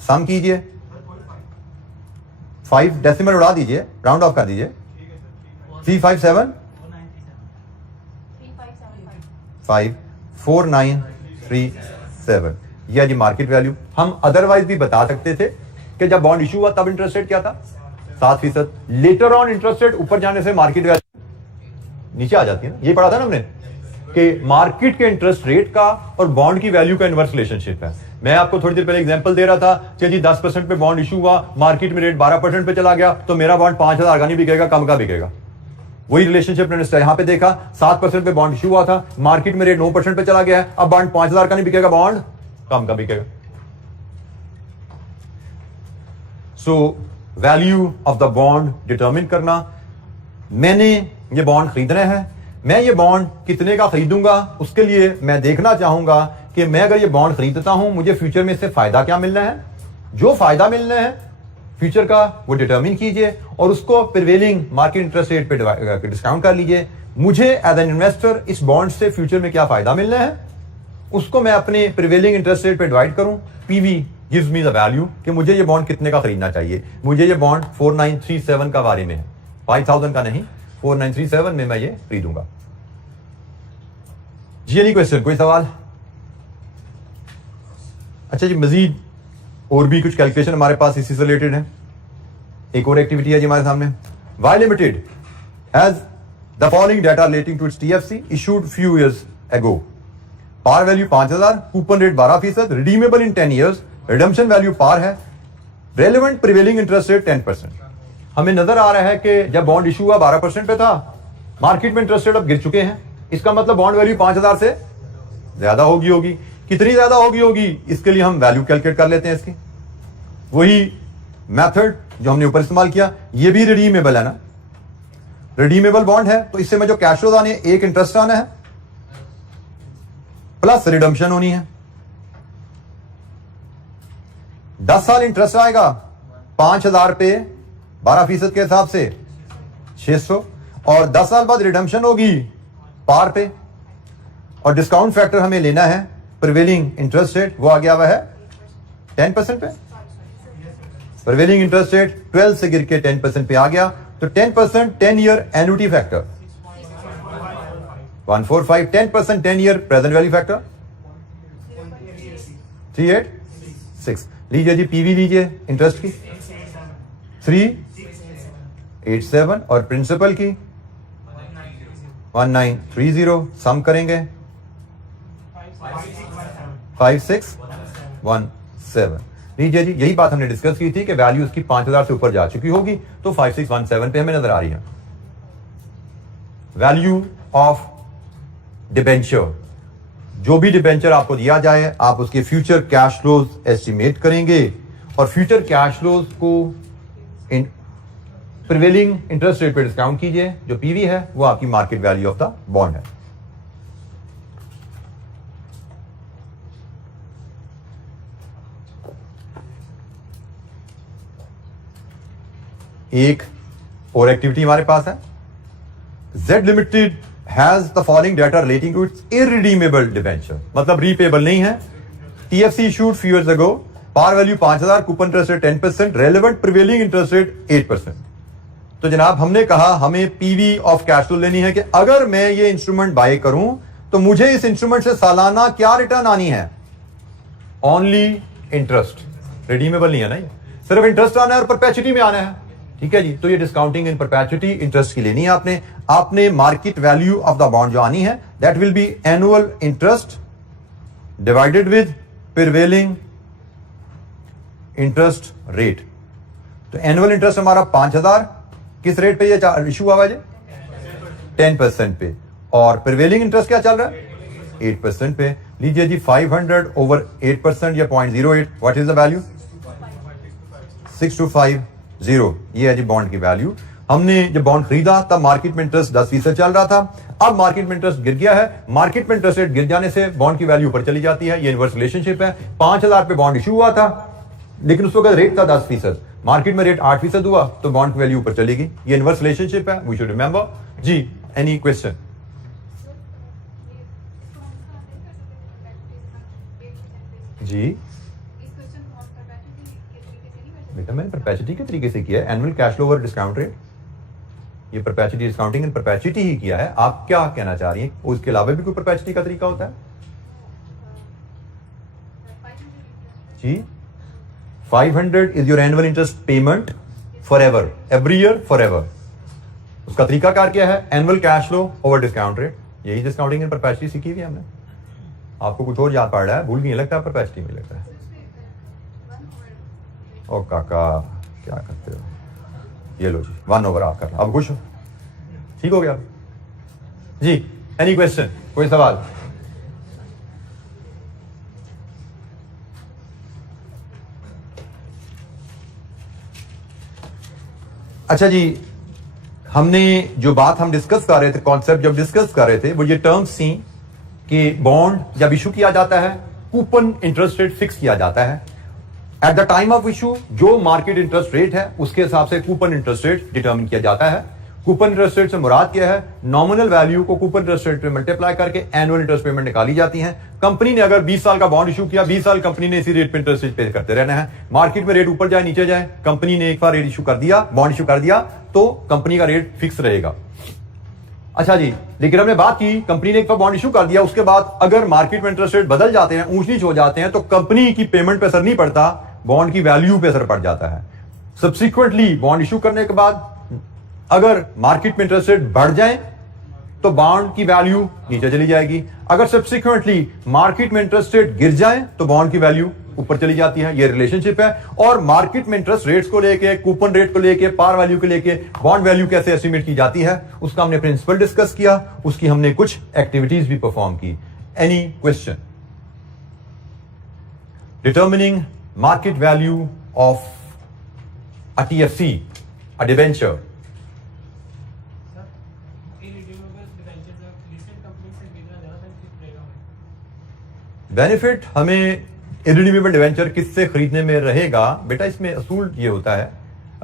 सम कीजिए 5 डेसिमल उड़ा दीजिए, राउंड ऑफ कर दीजिए, 357 54937, यह जी मार्केट वैल्यू। हम अदरवाइज भी बता सकते थे कि जब बॉन्ड इशू हुआ तब इंटरेस्ट रेट क्या था 7%, लेटर ऑन इंटरेस्ट रेट ऊपर जाने से मार्केट वैल्यू नीचे आ जाती है ना। ये पढ़ा था ना हमने कि मार्केट के इंटरेस्ट रेट का और बॉन्ड की वैल्यू का इनवर्स रिलेशनशिप है। मैं आपको थोड़ी देर पहले एग्जांपल दे रहा था कि जी 10% पे बॉन्ड इशू हुआ, मार्केट में रेट 12% पे चला गया, तो मेरा बॉन्ड 5,000 का नहीं बिकेगा, कम का बिकेगा। वही रिलेशनशिप मैंने यहां पे देखा, 7% पे बॉन्ड इशू हुआ था, मार्केट में रेट 9% पे चला गया है, अब बॉन्ड 5,000 का नहीं बिकेगा, बॉन्ड कम का बिकेगा। So value of the bond determine करना, मैंने ये बॉन्ड खरीदना है, मैं ये बॉन्ड कितने का खरीदूंगा, उसके लिए मैं देखना चाहूंगा कि मैं अगर ये बॉन्ड खरीदता हूं मुझे फ्यूचर में इससे फायदा क्या मिलना है। जो फायदा मिलना है फ्यूचर का वो डिटरमिन कीजिए और उसको प्रिवेलिंग मार्केट इंटरेस्ट रेट पे डिस्काउंट कर लीजिए। मुझे एज एन इन्वेस्टर इस बॉन्ड से फ्यूचर में क्या फायदा मिलना है उसको मैं अपने प्रिवेलिंग इंटरेस्ट रेट पे डिवाइड करूं। PV gives me the value कि मुझे ये बॉन्ड कितने का खरीदना चाहिए। मुझे ये बॉन्ड 4937 का बारे में है, 5000 का नहीं, 4937 में मैं ये खरीदूंगा। जी एनी क्वेश्चन, कोई सवाल? अच्छा जी, मजीद और भी कुछ कैलकुलेशन हमारे पास इसी से रिलेटेड है। एक और एक्टिविटी है जी हमारे सामने। Y limited has the following data relating to its TFC issued few years ago. Par value 5000, coupon rate 12%, redeemable in 10 years, redemption value par है, रेलेवेंट प्रिवेलिंग इंटरेस्ट रेट 10%। हमें नजर आ रहा है कि जब बॉन्ड इशू हुआ 12% पे था, मार्केट में इंटरेस्ट रेट अब गिर चुके हैं, इसका मतलब बॉन्ड वैल्यू 5000 से ज्यादा होगी। कितनी ज्यादा होगी इसके लिए हम वैल्यू कैलकुलेट कर लेते हैं इसकी। वही मेथड जो हमने ऊपर इस्तेमाल किया, ये भी रिडीमेबल है ना, रिडीमेबल बॉन्ड है, तो इससे में जो कैश फ्लोज आने, एक इंटरेस्ट आना है प्लस रिडम्पशन होनी है। 10 साल इंटरेस्ट आएगा 5000 पे 12% के हिसाब से 600, और 10 साल बाद रिडम्पशन होगी पार पे, और डिस्काउंट फैक्टर हमें लेना है प्रिवेलिंग इंटरेस्ट रेट, वो आ गया हुआ है 10% पे। प्रिवेलिंग इंटरेस्ट रेट 12 से गिर के 10% पे आ गया, तो 10% 10 year annuity factor 145, 10% 10 year present value factor 386। लीजिए जी पीवी लीजिए इंटरेस्ट की 387 और प्रिंसिपल की 1930, सम करेंगे 5617। लीजिए जी, यही बात हमने डिस्कस की थी कि वैल्यू उसकी 5000 से ऊपर जा चुकी होगी, तो 5617 पे हमें नजर आ रही है। वैल्यू ऑफ डिबेंचर, जो भी डिबेंचर आपको दिया जाए आप उसके फ्यूचर कैश फ्लोज एस्टिमेट करेंगे और फ्यूचर कैश फ्लोज को प्रिवेलिंग इंटरेस्ट रेट पे डिस्काउंट कीजिए। जो पीवी है वो आपकी market value of the bond है। एक और एक्टिविटी हमारे पास है। Z limited has the following data relating to its irredeemable debenture, मतलब रीपेबल नहीं है। TFC issued few years ago, par value 5000, coupon interest rate 10%, relevant prevailing interest rate 8%। तो जनाब हमने कहा हमें पीवी ऑफ कैश फ्लो लेनी है कि अगर मैं ये इंस्ट्रूमेंट बाय करूं तो मुझे इस इंस्ट्रूमेंट से सालाना क्या रिटर्न आनी है। ओनली इंटरेस्ट, रिडीमेबल नहीं है ना, ये सिर्फ इंटरेस्ट आना है और परपेचुटी में आना है। ठीक है जी, तो ये डिस्काउंटिंग इन परपेचुटी इंटरेस्ट की लेनी है आपने market value of the bond जो आनी है that will be annual interest divided with prevailing interest rate. तो एनुअल इंटरेस्ट हमारा 5000, किस रेट पे ये इशू हुआ है 10% पे, और प्रिवेलिंग इंटरेस्ट क्या चल रहा है 8% पे। लीजिए जी 500 ओवर 8% या 0.08, व्हाट इज द वैल्यू 6250, ये है जी बॉन्ड की वैल्यू। हमने जब बॉन्ड खरीदा तब मार्केट में इंटरेस्ट 10% चल रहा था, अब मार्केट में इंटरेस्ट गिर गया है। मार्केट में इंटरेस्ट रेट गिर जाने से बॉन्ड की वैल्यू ऊपर चली जाती है, ये इनवर्स रिलेशनशिप है। 5000 पे बॉन्ड इशू हुआ था लेकिन उस वक्त रेट था 10%, मार्केट में रेट 8% हुआ तो बॉन्ड की वैल्यू ऊपर चलेगी, ये इनवर्स रिलेशनशिप है, वी शुड रिमेंबर। जी एनी क्वेश्चन? जी बेटा मैंने परपेचुटी के तरीके से किया है, annual cash flow over discount rate, ये परपेचुटी डिस्काउंटिंग इन परपेचुटी ही किया है। आप क्या कहना चाह रही हैं, उसके अलावा भी कोई परपेचुटी का तरीका होता है? जी 500 is your annual interest payment for ever, every year for ever. उसका तरीका कार क्या है? Annual cash flow over discount rate. यही डिस्काउंटिंग इन परपेचुटी सीखी हुई हमने। आपको कुछ और याद पड़ रहा है, भूल नहीं लगता, परपेचुटी में लगता है। ओ काका क्या करते हो, ये लो जी 1/, आप कर लो, अब खुश हो, ठीक हो गया जी। एनी क्वेश्चन, कोई सवाल? अच्छा जी, हमने जो बात हम डिस्कस कर रहे थे, कॉन्सेप्ट जब डिस्कस कर रहे थे, वो ये टर्म्स थी कि बॉन्ड जब इशू किया जाता है, कूपन इंटरेस्ट रेट फिक्स किया जाता है at the time of issue. जो मार्केट इंटरेस्ट रेट है उसके हिसाब से कूपन इंटरेस्ट रेट डिटरमिन किया जाता है। कूपन इंटरेस्ट रेट से मुराद क्या है? नॉमिनल वैल्यू को कूपन इंटरेस्ट रेट पे मल्टीप्लाई करके एनुअल इंटरेस्ट पेमेंट निकाली जाती है। कंपनी ने अगर 20 साल का बॉन्ड इशू किया, 20 साल कंपनी ने इसी रेट पे इंटरेस्ट रेट पे करते रहना है। मार्केट में रेट ऊपर जाए नीचे जाए, कंपनी ने एक बार रेट इशू कर दिया, बॉन्ड इशू कर दिया, तो कंपनी का रेट फिक्स रहेगा। अच्छा जी, लेकिन हमने बात की कंपनी ने एक बार बॉन्ड इशू कर दिया, उसके बाद अगर मार्केट में इंटरेस्ट रेट बदल जाते हैं, ऊंच नीच हो जाते हैं, तो कंपनी की पेमेंट पे असर नहीं पड़ता, बॉन्ड की वैल्यू पे असर पड़ जाता है। सब्सिक्वेंटली बॉन्ड इशू करने के बाद अगर मार्केट में इंटरेस्ट रेट बढ़ जाए तो बॉन्ड की वैल्यू नीचे चली जाएगी। अगर सब्सिक्वेंटली मार्केट में इंटरेस्ट रेट गिर जाए तो बॉन्ड की वैल्यू ऊपर चली जाती है। ये रिलेशनशिप है। और मार्केट में इंटरेस्ट रेट्स को लेके, कूपन रेट को लेके, पार वैल्यू को लेके बॉन्ड वैल्यू कैसे एस्टिमेट की जाती है, उसका हमने प्रिंसिपल डिस्कस किया, उसकी हमने कुछ एक्टिविटीज भी परफॉर्म की। Any question? Determining market value of a TFC, a debenture. Benefit हमें इररिडीमेबल डिवेंचर किससे खरीदने में रहेगा? बेटा इसमें असूल ये होता है,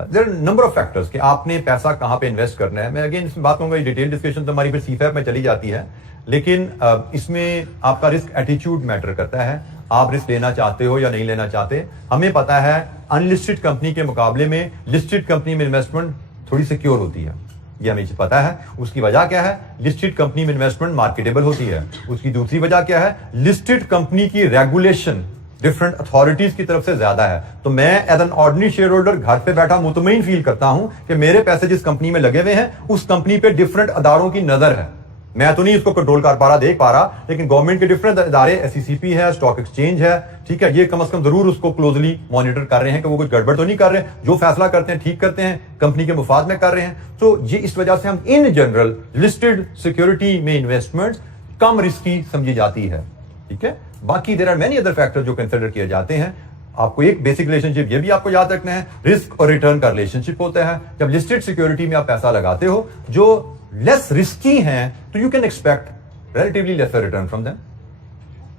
देयर नंबर ऑफ फैक्टर्स कि आपने पैसा कहां पे इन्वेस्ट करना है। मैं अगेन इसमें बात करूंगा, डिटेल डिस्कशन तो हमारी फिर CFAP में चली जाती है, लेकिन इसमें आपका रिस्क एटीट्यूड मैटर करता है। आप रिस्क लेना चाहते हो या नहीं लेना चाहते। हमें पता है अनलिस्टेड कंपनी के मुकाबले में लिस्टेड कंपनी में इन्वेस्टमेंट थोड़ी सिक्योर होती है, ये हमें पता है। उसकी वजह क्या है? लिस्टेड कंपनी में इन्वेस्टमेंट मार्केटेबल होती है। उसकी दूसरी वजह क्या है? लिस्टेड कंपनी की रेगुलेशन डिफरेंट अथॉरिटीज की तरफ से ज्यादा है। तो मैं as an ordinary shareholder घर पे बैठा मुतमईन फील करता हूं कि मेरे पैसे जिस कंपनी में लगे हुए हैं उस कंपनी पे डिफरेंट अदारों की नजर है। मैं तो नहीं उसको कंट्रोल कर पा रहा, देख पा रहा, लेकिन गवर्नमेंट के डिफरेंट अदारे, SECP है, स्टॉक एक्सचेंज है, ठीक है, ये कम से कम जरूर उसको क्लोजली मॉनिटर कर रहे हैं कि वो कुछ गड़बड़ तो नहीं कर रहे। जो फैसला करते हैं ठीक करते हैं, कंपनी के मुफाद में कर रहे हैं। तो ये इस वजह से हम इन जनरल लिस्टेड सिक्योरिटी में इन्वेस्टमेंट कम रिस्की समझी जाती है, ठीक है। बाकी there are many other factor जो कंसिडर किए जाते हैं। आपको एक बेसिक रिलेशनशिप ये भी आपको याद रखना है, रिस्क और रिटर्न का रिलेशनशिप होता है। जब लिस्टेड सिक्योरिटी में आप पैसा लगाते हो जो लेस रिस्की हैं, तो you can expect relatively laser return from them.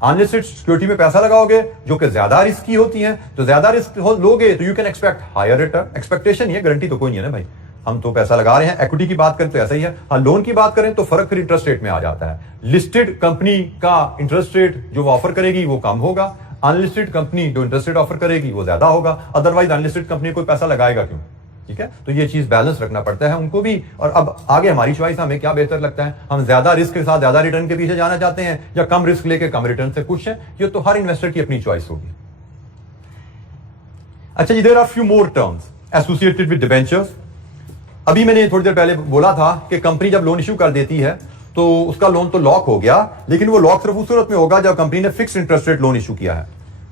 Unlisted security में पैसा लगाओगे जो कि ज्यादा रिस्की होती है, तो ज्यादा रिस्क लोगे तो you can expect higher return. Expectation ये गारंटी तो कोई नहीं है ना भाई, हम तो पैसा लगा रहे हैं। इक्विटी की बात करें तो ऐसा ही है। हाँ, लोन की बात करें तो फर्क फिर इंटरेस्ट रेट में आ जाता है। लिस्टेड कंपनी का इंटरेस्ट रेट जो वो ऑफर करेगी वो कम होगा, अनलिस्टेड कंपनी जो इंटरेस्ट रेट ऑफर करेगी वो ज्यादा होगा। अदरवाइज अनलिस्टेड कंपनी कोई पैसा लगाएगा क्यों, ठीक है। तो ये चीज बैलेंस रखना पड़ता है उनको भी। और अब आगे हमारी चॉइस, हमें क्या बेहतर लगता है, हम ज्यादा रिस्क के साथ ज्यादा रिटर्न के पीछे जाना चाहते हैं या कम रिस्क लेके कम रिटर्न से खुश है, ये तो हर इन्वेस्टर की अपनी चॉइस होगी। अच्छा जी, there are few more terms associated with debentures. अभी मैंने थोड़ी देर पहले बोला था कि कंपनी जब लोन इश्यू कर देती है तो उसका लोन तो लॉक हो गया, लेकिन वो लॉक सिर्फ उस सूरत में होगा जब कंपनी ने fixed interest rate loan issue किया है।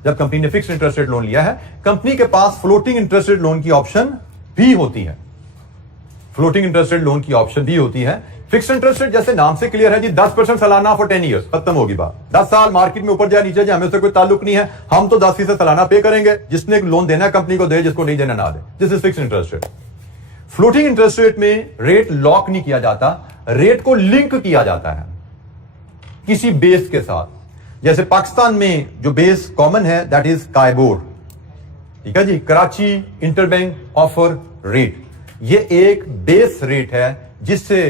जब कंपनी ने फिक्स्ड इंटरेस्ट रेट लोन लिया है, कंपनी के पास फ्लोटिंग इंटरेस्ट रेट लोन की ऑप्शन भी होती है। फ्लोटिंग इंटरेस्ट रेट लोन की ऑप्शन भी होती है। फिक्स्ड इंटरेस्ट रेट जैसे नाम से क्लियर है जी, 10% सालाना फॉर 10 ईयर्स, खत्म होगी बात। 10 साल मार्केट में ऊपर जाए नीचे जाए हमें उससे कोई ताल्लुक नहीं है, हम तो 10% सालाना पे करेंगे। जिसने लोन देना है कंपनी को दे, जिसको नहीं देना ना दे। This is fixed interest rate. Floating interest rate में रेट लॉक नहीं किया जाता, रेट को लिंक किया जाता है किसी बेस के साथ। जैसे पाकिस्तान में जो बेस कॉमन है दैट इज कायबोर, ठीक है जी, कराची इंटरबैंक ऑफर रेट। ये एक बेस रेट है जिससे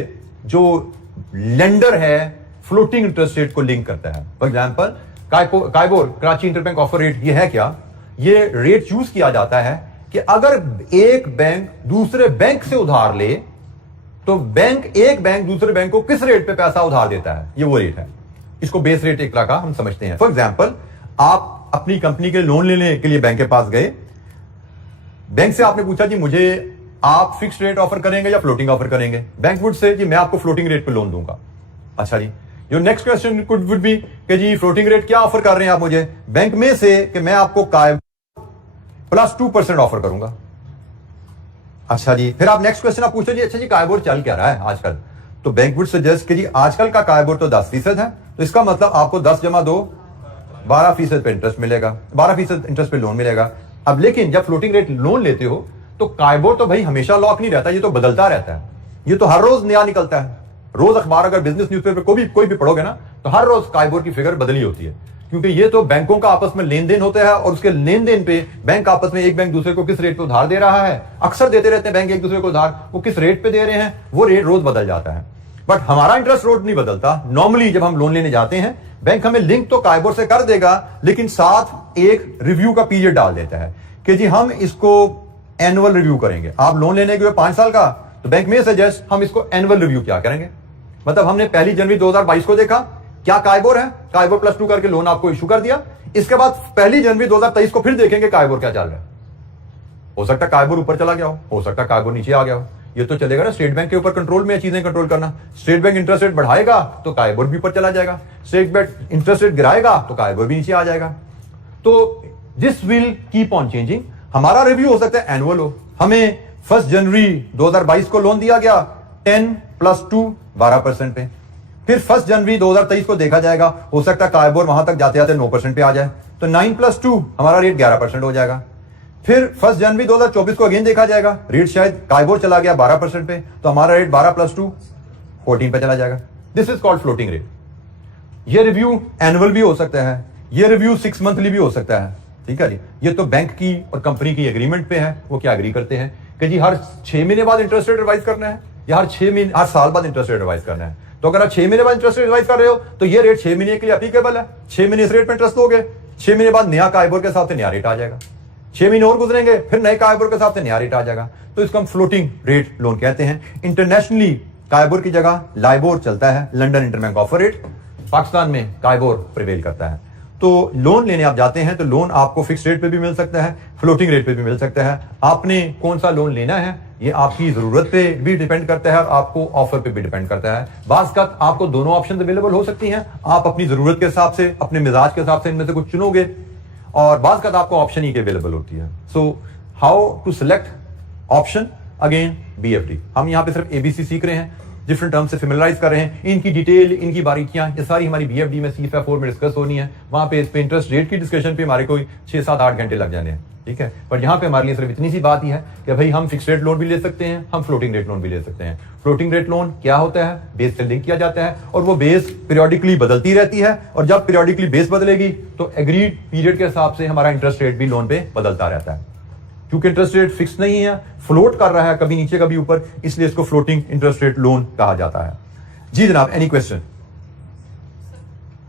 जो लेंडर है फ्लोटिंग इंटरेस्ट रेट को लिंक करता है। For example KIBOR, Karachi interbank offer rate, ये है क्या? ये रेट यूज किया जाता है कि अगर एक बैंक दूसरे बैंक से उधार ले तो एक बैंक दूसरे बैंक को किस रेट पे पैसा उधार देता है, ये वो रेट है। इसको बेस रेट एक तरह का हम समझते हैं। फॉर एग्जाम्पल, आप अपनी कंपनी के लोन लेने के लिए बैंक के पास गए, बैंक से आपने पूछा जी मुझे आप फिक्स रेट ऑफर करेंगे या फ्लोटिंग ऑफर करेंगे। बैंक वुड से जी मैं आपको फ्लोटिंग रेट पे लोन दूंगा। अच्छा जी, your next question would be कि जी फ्लोटिंग रेट क्या ऑफर कर रहे हैं आप मुझे। बैंक में से कि मैं आपको प्लस 2% ऑफर करूंगा। अच्छा जी, फिर आप नेक्स्ट क्वेश्चन आप पूछो जी अच्छा जी कायबोर चल क्या रहा है आजकल, तो बैंक वुड सजेस्ट कि जी आजकल का कायबोर तो 10% है, तो इसका मतलब आपको 10 जमा 2 12% पे इंटरेस्ट मिलेगा, 12% इंटरेस्ट पे लोन मिलेगा। अब लेकिन जब फ्लोटिंग रेट लोन लेते हो तो कायबोर तो भाई हमेशा लॉक नहीं रहता, ये तो बदलता रहता है, ये तो हर रोज नया निकलता है। रोज अखबार अगर बिजनेस न्यूज़पेपर कोई भी पढ़ोगे ना तो हर रोज कायबोर की फिगर बदली होती है, क्योंकि ये तो बैंकों का आपस में लेन देन होता है और उसके लेन देन पे बैंक आपस में एक बैंक दूसरे को किस रेट पे उधार दे रहा है, अक्सर देते रहते हैं बैंक एक दूसरे को उधार, वो किस रेट पे दे रहे हैं वो रेट रोज बदल जाता है। बट हमारा इंटरेस्ट रेट नहीं बदलता। नॉर्मली जब हम लोन लेने जाते हैं बैंक हमें लिंक तो कायबोर से कर देगा, लेकिन साथ एक रिव्यू का पीरियड डाल देता है कि जी हम इसको एनुअल रिव्यू करेंगे। आप लोन लेने के 5 साल का, तो बैंक में सजेस्ट हम इसको एनुअल रिव्यू क्या करेंगे। मतलब हमने 1 जनवरी 2022 को देखा क्या कायबोर है, कायबोर +2 करके लोन आपको इशू कर दिया। इसके बाद 1 जनवरी 2023 को फिर देखेंगे कायबोर क्या चल रहा है। हो सकता है कायबोर ऊपर चला गया हो सकता है कायबोर नीचे आ गया हो। ये तो चलेगा ना, स्टेट बैंक के ऊपर कंट्रोल में चीजें कंट्रोल करना। स्टेट बैंक इंटरेस्ट रेट बढ़ाएगा तो कायबोर भी ऊपर चला जाएगा, स्टेट बैंक इंटरेस्ट रेट गिराएगा तो कायबोर भी नीचे आ जाएगा। तो this will keep on changing. हमारा रिव्यू हो सकता है एनुअल हो। हमें 1 जनवरी 2022 को लोन दिया गया 10 + 2 12% पे, फिर 1 जनवरी 2023 को देखा जाएगा, हो सकता है कायबोर वहां तक जाते जाते 9% पे आ जाए, तो 9 + 2 हमारा रेट 11% हो जाएगा। फिर 1 जनवरी 2024 को अगेन देखा जाएगा, रेट शायद कायबोर चला गया 12% पे, तो हमारा रेट 12 + 2 14 पे चला जाएगा। This is called floating rate. ये रिव्यू एनुअल भी हो सकता है, ये रिव्यू 6 मंथली भी हो सकता है। ठीक है जी, ये तो बैंक की और कंपनी की एग्रीमेंट पे है, वो क्या एग्री करते हैं कि जी हर 6 महीने बाद इंटरेस्ट रेट रिवाइज करना है या हर साल बाद इंटरेस्ट रेट रिवाइज करना है। तो अगर आप 6 महीने बाद इंटरेस्ट रेट रिवाइज कर रहे हो तो ये रेट 6 महीने के लिए एप्लीकेबल है। 6 महीने इस रेट पे इंटरेस्ट दोगे, 6 महीने बाद नया कायबोर के हिसाब से नया रेट आ जाएगा, 6 महीने और गुजरेंगे फिर नए कायबोर के हिसाब से नया रेट आ जाएगा। तो इसको हम फ्लोटिंग रेट लोन कहते हैं। इंटरनेशनली कायबोर की जगह लाइबोर चलता है, London interbank offer rate. Pakistan में कायबोर प्रिवेल करता है। तो लोन लेने आप जाते हैं तो लोन आपको फिक्स रेट पे भी मिल सकता है, फ्लोटिंग रेट पे भी मिल सकता है। आपने कौन सा लोन लेना है ये आपकी जरूरत पे भी डिपेंड करता है और आपको ऑफर पे भी डिपेंड करता है। बाज़ का आपको दोनों ऑप्शन अवेलेबल हो सकती हैं, आप अपनी जरूरत के हिसाब से अपने मिजाज के हिसाब से इनमें से कुछ चुनोगे और बाज़ का आपको ऑप्शन ही अवेलेबल होती है। So how to select option, again BFD। हम यहाँ पे सिर्फ ABC सीख रहे हैं, डिफरेंट टर्म से फेमिलराइज कर रहे हैं। इनकी डिटेल, इनकी बारीकियां ये सारी हमारी BFD में CFA4 में डिस्कस होनी है। वहां पे इस पे इंटरेस्ट रेट की डिस्कशन पे हमारे कोई 6, 7, 8 घंटे लग जाने हैं। ठीक है, पर यहाँ पे हमारे लिए सिर्फ इतनी सी बात ही है कि भाई हम फिक्स रेट लोन भी ले सकते हैं, हम फ्लोटिंग रेट लोन भी ले सकते हैं। फ्लोटिंग रेट लोन क्या होता है, बेस से लिंक किया जाता है और वो बेस पीरियोडिकली बदलती रहती है, और जब पीरियोडिकली बेस बदलेगी तो एग्रीड पीरियड के हिसाब से हमारा इंटरेस्ट रेट भी लोन पे बदलता रहता है। क्योंकि इंटरेस्ट रेट फिक्स नहीं है, फ्लोट कर रहा है, कभी नीचे कभी ऊपर, इसलिए इसको फ्लोटिंग इंटरेस्ट रेट लोन कहा जाता है। जी जनाब, एनी क्वेश्चन?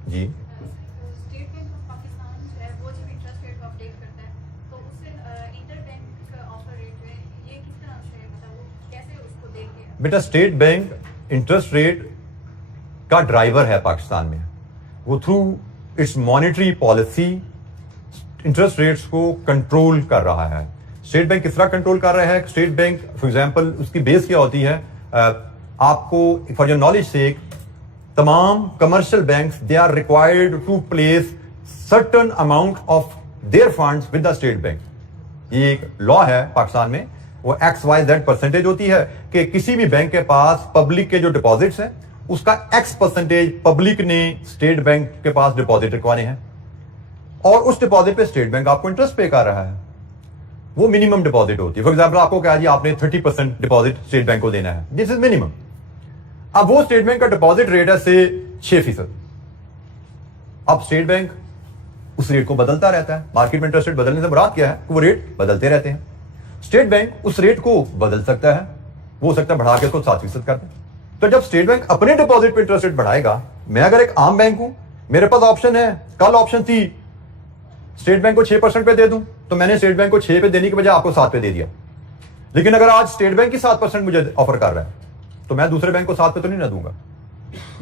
जी स्टेट बैंक ऑफ पाकिस्तान जो है वो जब इंटरेस्ट रेट को अपडेट करता है तो उससे इंटरबैंक ऑफर रेट जो है ये किस तरह से मतलब वो कैसे उसको देखते हैं? बेटा, स्टेट बैंक इंटरेस्ट रेट का ड्राइवर है पाकिस्तान में। वो through it's monetary policy interest rates को कंट्रोल कर रहा है। स्टेट बैंक किस तरह कंट्रोल कर रहा है? स्टेट बैंक फॉर एग्जांपल उसकी बेस क्या होती है, आपको फॉर योर नॉलेज से, तमाम commercial banks they are required to place certain amount of their funds with the State Bank. ये एक लॉ है पाकिस्तान में, वो XYZ% होती है कि किसी भी बैंक के पास पब्लिक के जो डिपॉजिट्स हैं उसका X% पब्लिक ने स्टेट बैंक के पास डिपॉजिट रखवाने हैं, और उस डिपॉजिट पे स्टेट बैंक आपको इंटरेस्ट पे कर रहा है। वो मिनिमम डिपॉजिट होती है। फॉर एग्जांपल आपको क्या जी आपने 30% डिपॉजिट स्टेट बैंक को देना है, दिस इज मिनिमम। अब वो स्टेट बैंक का डिपॉजिट रेट है से 6%। अब स्टेट बैंक उस रेट को बदलता रहता है। मार्केट में इंटरेस्ट रेट बदलने से मुराद क्या है, वो रेट बदलते रहते हैं। स्टेट बैंक उस रेट को बदल सकता है, वो हो सकता है बढ़ा के उसको 7% कर दे। तो जब स्टेट बैंक अपने डिपॉजिट पे इंटरेस्ट रेट बढ़ाएगा, मैं अगर एक आम बैंक हूं, मेरे पास ऑप्शन है, कल ऑप्शन थी स्टेट बैंक को 6% पे दे दूं तो मैंने स्टेट बैंक को 6 पे देने के बजाय आपको 7 पे दे दिया। लेकिन अगर आज स्टेट बैंक ही 7% मुझे ऑफर कर रहा है तो मैं दूसरे बैंक को 7 पे तो नहीं ना दूंगा,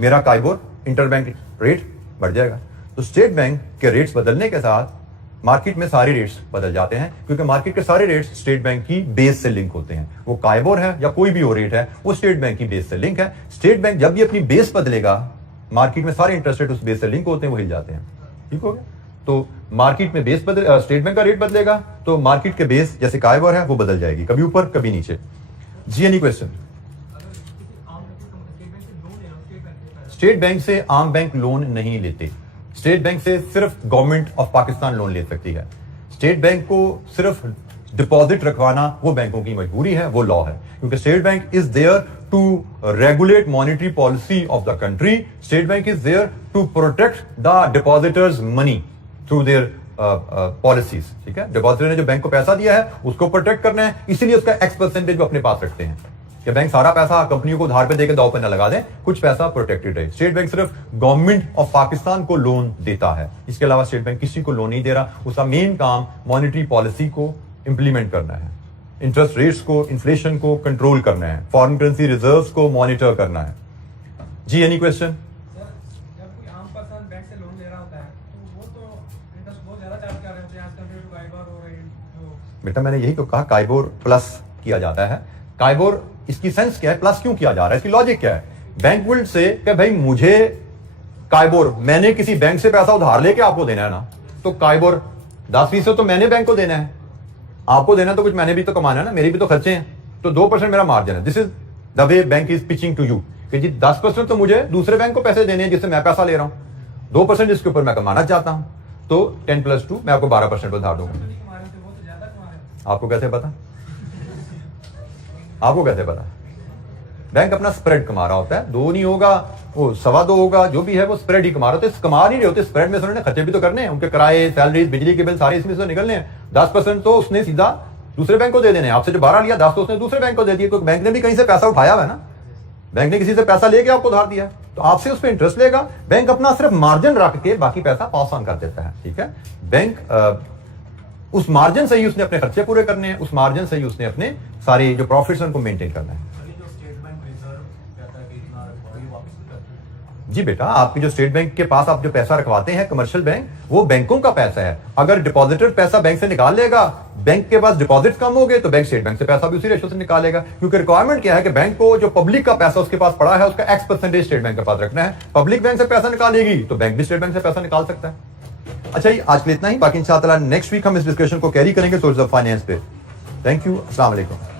मेरा काइबोर इंटरबैंक रेट बढ़ जाएगा। तो स्टेट बैंक के रेट्स बदलने के साथ मार्केट में सारे रेट्स बदल जाते हैं, क्योंकि मार्केट के सारे रेट्स स्टेट बैंक की बेस से लिंक होते हैं। वो काइबोर है या कोई भी वो रेट है, वो स्टेट बैंक की बेस से लिंक है। स्टेट बैंक जब भी अपनी बेस बदलेगा, मार्केट में सारे इंटरेस्ट रेट उस बेस से लिंक होते हैं, वो हिल जाते हैं। ठीक हो गया? तो मार्केट में बेस बदल, स्टेट बैंक का रेट बदलेगा तो मार्केट के बेस जैसे काइबोर है वो बदल जाएगी, कभी ऊपर कभी नीचे। जी एनी क्वेश्चन? स्टेट बैंक से आम बैंक लोन नहीं लेते। स्टेट बैंक से सिर्फ गवर्नमेंट ऑफ पाकिस्तान लोन ले सकती है। स्टेट बैंक को सिर्फ डिपॉजिट रखवाना वो बैंकों की मजबूरी है, वो लॉ है, क्योंकि State Bank is there to regulate monetary policy of the country. State Bank is there to protect the depositors money through their policies. ठीक है, डिपॉजिटर ने जो बैंक को पैसा दिया है उसको प्रोटेक्ट करना है, इसीलिए उसका X% वो अपने पास रखते हैं कि बैंक सारा पैसा कंपनियों को उधार पे देकर दाव पे न लगा दे, कुछ पैसा प्रोटेक्टेड रहे। स्टेट बैंक सिर्फ गवर्नमेंट ऑफ पाकिस्तान को लोन देता है, इसके अलावा स्टेट बैंक किसी को लोन नहीं दे रहा। उसका मेन काम मॉनेटरी पॉलिसी को इंप्लीमेंट करना है, इंटरेस्ट रेट्स को, इन्फ्लेशन को कंट्रोल करना है, फॉरेन करेंसी रिजर्व्स को मॉनिटर करना है। जी एनी क्वेश्चन? जब कोई आम पर्सन बैंक से लोन ले रहा होता है तो वो तो इंटरेस्ट बहुत ज्यादा चार्ज कर रहे होते हैं आज कंपेयर टू काइबोर और जो। बेटा मैंने यही तो कहा, काइबोर प्लस किया जाता है। काइबोर इसकी सेंस क्या है, प्लस क्यों किया जा रहा है, इसकी लॉजिक क्या है? बैंक विल से कि भाई मुझे काइबोर, मैंने किसी बैंक से पैसा उधार लेके आपको देना है ना, तो काइबोर 10% तो मैंने बैंक को देना है, आपको देना तो कुछ मैंने भी तो कमाना है ना, मेरी भी तो खर्चे हैं, तो 2% मेरा मार्जिन है। This is the way bank is pitching to you कि जी 10% तो मुझे दूसरे बैंक को पैसे देने हैं जिससे मैं पैसा ले रहा हूं, 2% इसके ऊपर मैं कमाना चाहता हूं, तो 10+2 मैं आपको 12% उधार दूंगा। आपको कैसे पता? आपको कैसे पता? बैंक अपना स्प्रेड कमा रहा होता है, 2 नहीं होगा वो 2.25 होगा, जो भी है वो स्प्रेड ही कमा रहे होते, कमा नहीं रहे होते। स्प्रेड में से उन्होंने खर्चे भी तो करने हैं, उनके किराए, सैलरीज, बिजली के बिल सारे इसमें से निकलने हैं। 10% तो उसने सीधा दूसरे बैंक को दे देने, आपसे जो 12 लिया 10 तो उसने दूसरे बैंक को दे दिया, क्योंकि बैंक ने भी कहीं से पैसा उठाया हुआ है ना, बैंक ने किसी से पैसा लेके आपको उधार दिया है, तो आपसे उस पर इंटरेस्ट लेगा। बैंक अपना सिर्फ मार्जिन रख के बाकी पैसा पास ऑन कर देता है। ठीक है, बैंक उस मार्जिन से ही उसने अपने खर्चे पूरे करने हैं, उस मार्जिन से ही उसने अपने सारे जो प्रॉफिट्स हैं उनको मेंटेन करना है। जी बेटा, आपकी जो स्टेट बैंक के पास आप जो पैसा रखवाते हैं कमर्शियल बैंक, वो बैंकों का पैसा है। अगर डिपॉजिटर पैसा बैंक से निकाल लेगा, बैंक के पास डिपॉजिट कम हो गए तो बैंक स्टेट बैंक से पैसा भी उसी रेशो से निकालेगा, क्योंकि रिक्वायरमेंट क्या है कि बैंक को जो पब्लिक का पैसा उसके पास पड़ा है उसका X% स्टेट बैंक के पास रखना है। पब्लिक बैंक से पैसा निकालेगी तो बैंक भी स्टेट बैंक से पैसा निकाल सकता है। अच्छा जी, आज के लिए इतना ही, बाकी इंशाअल्लाह नेक्स्ट वीक हम इस डिस्कशन को कैरी करेंगे टुवर्ड्स द फाइनेंस पे। थैंक यू, अस्सलाम वालेकुम।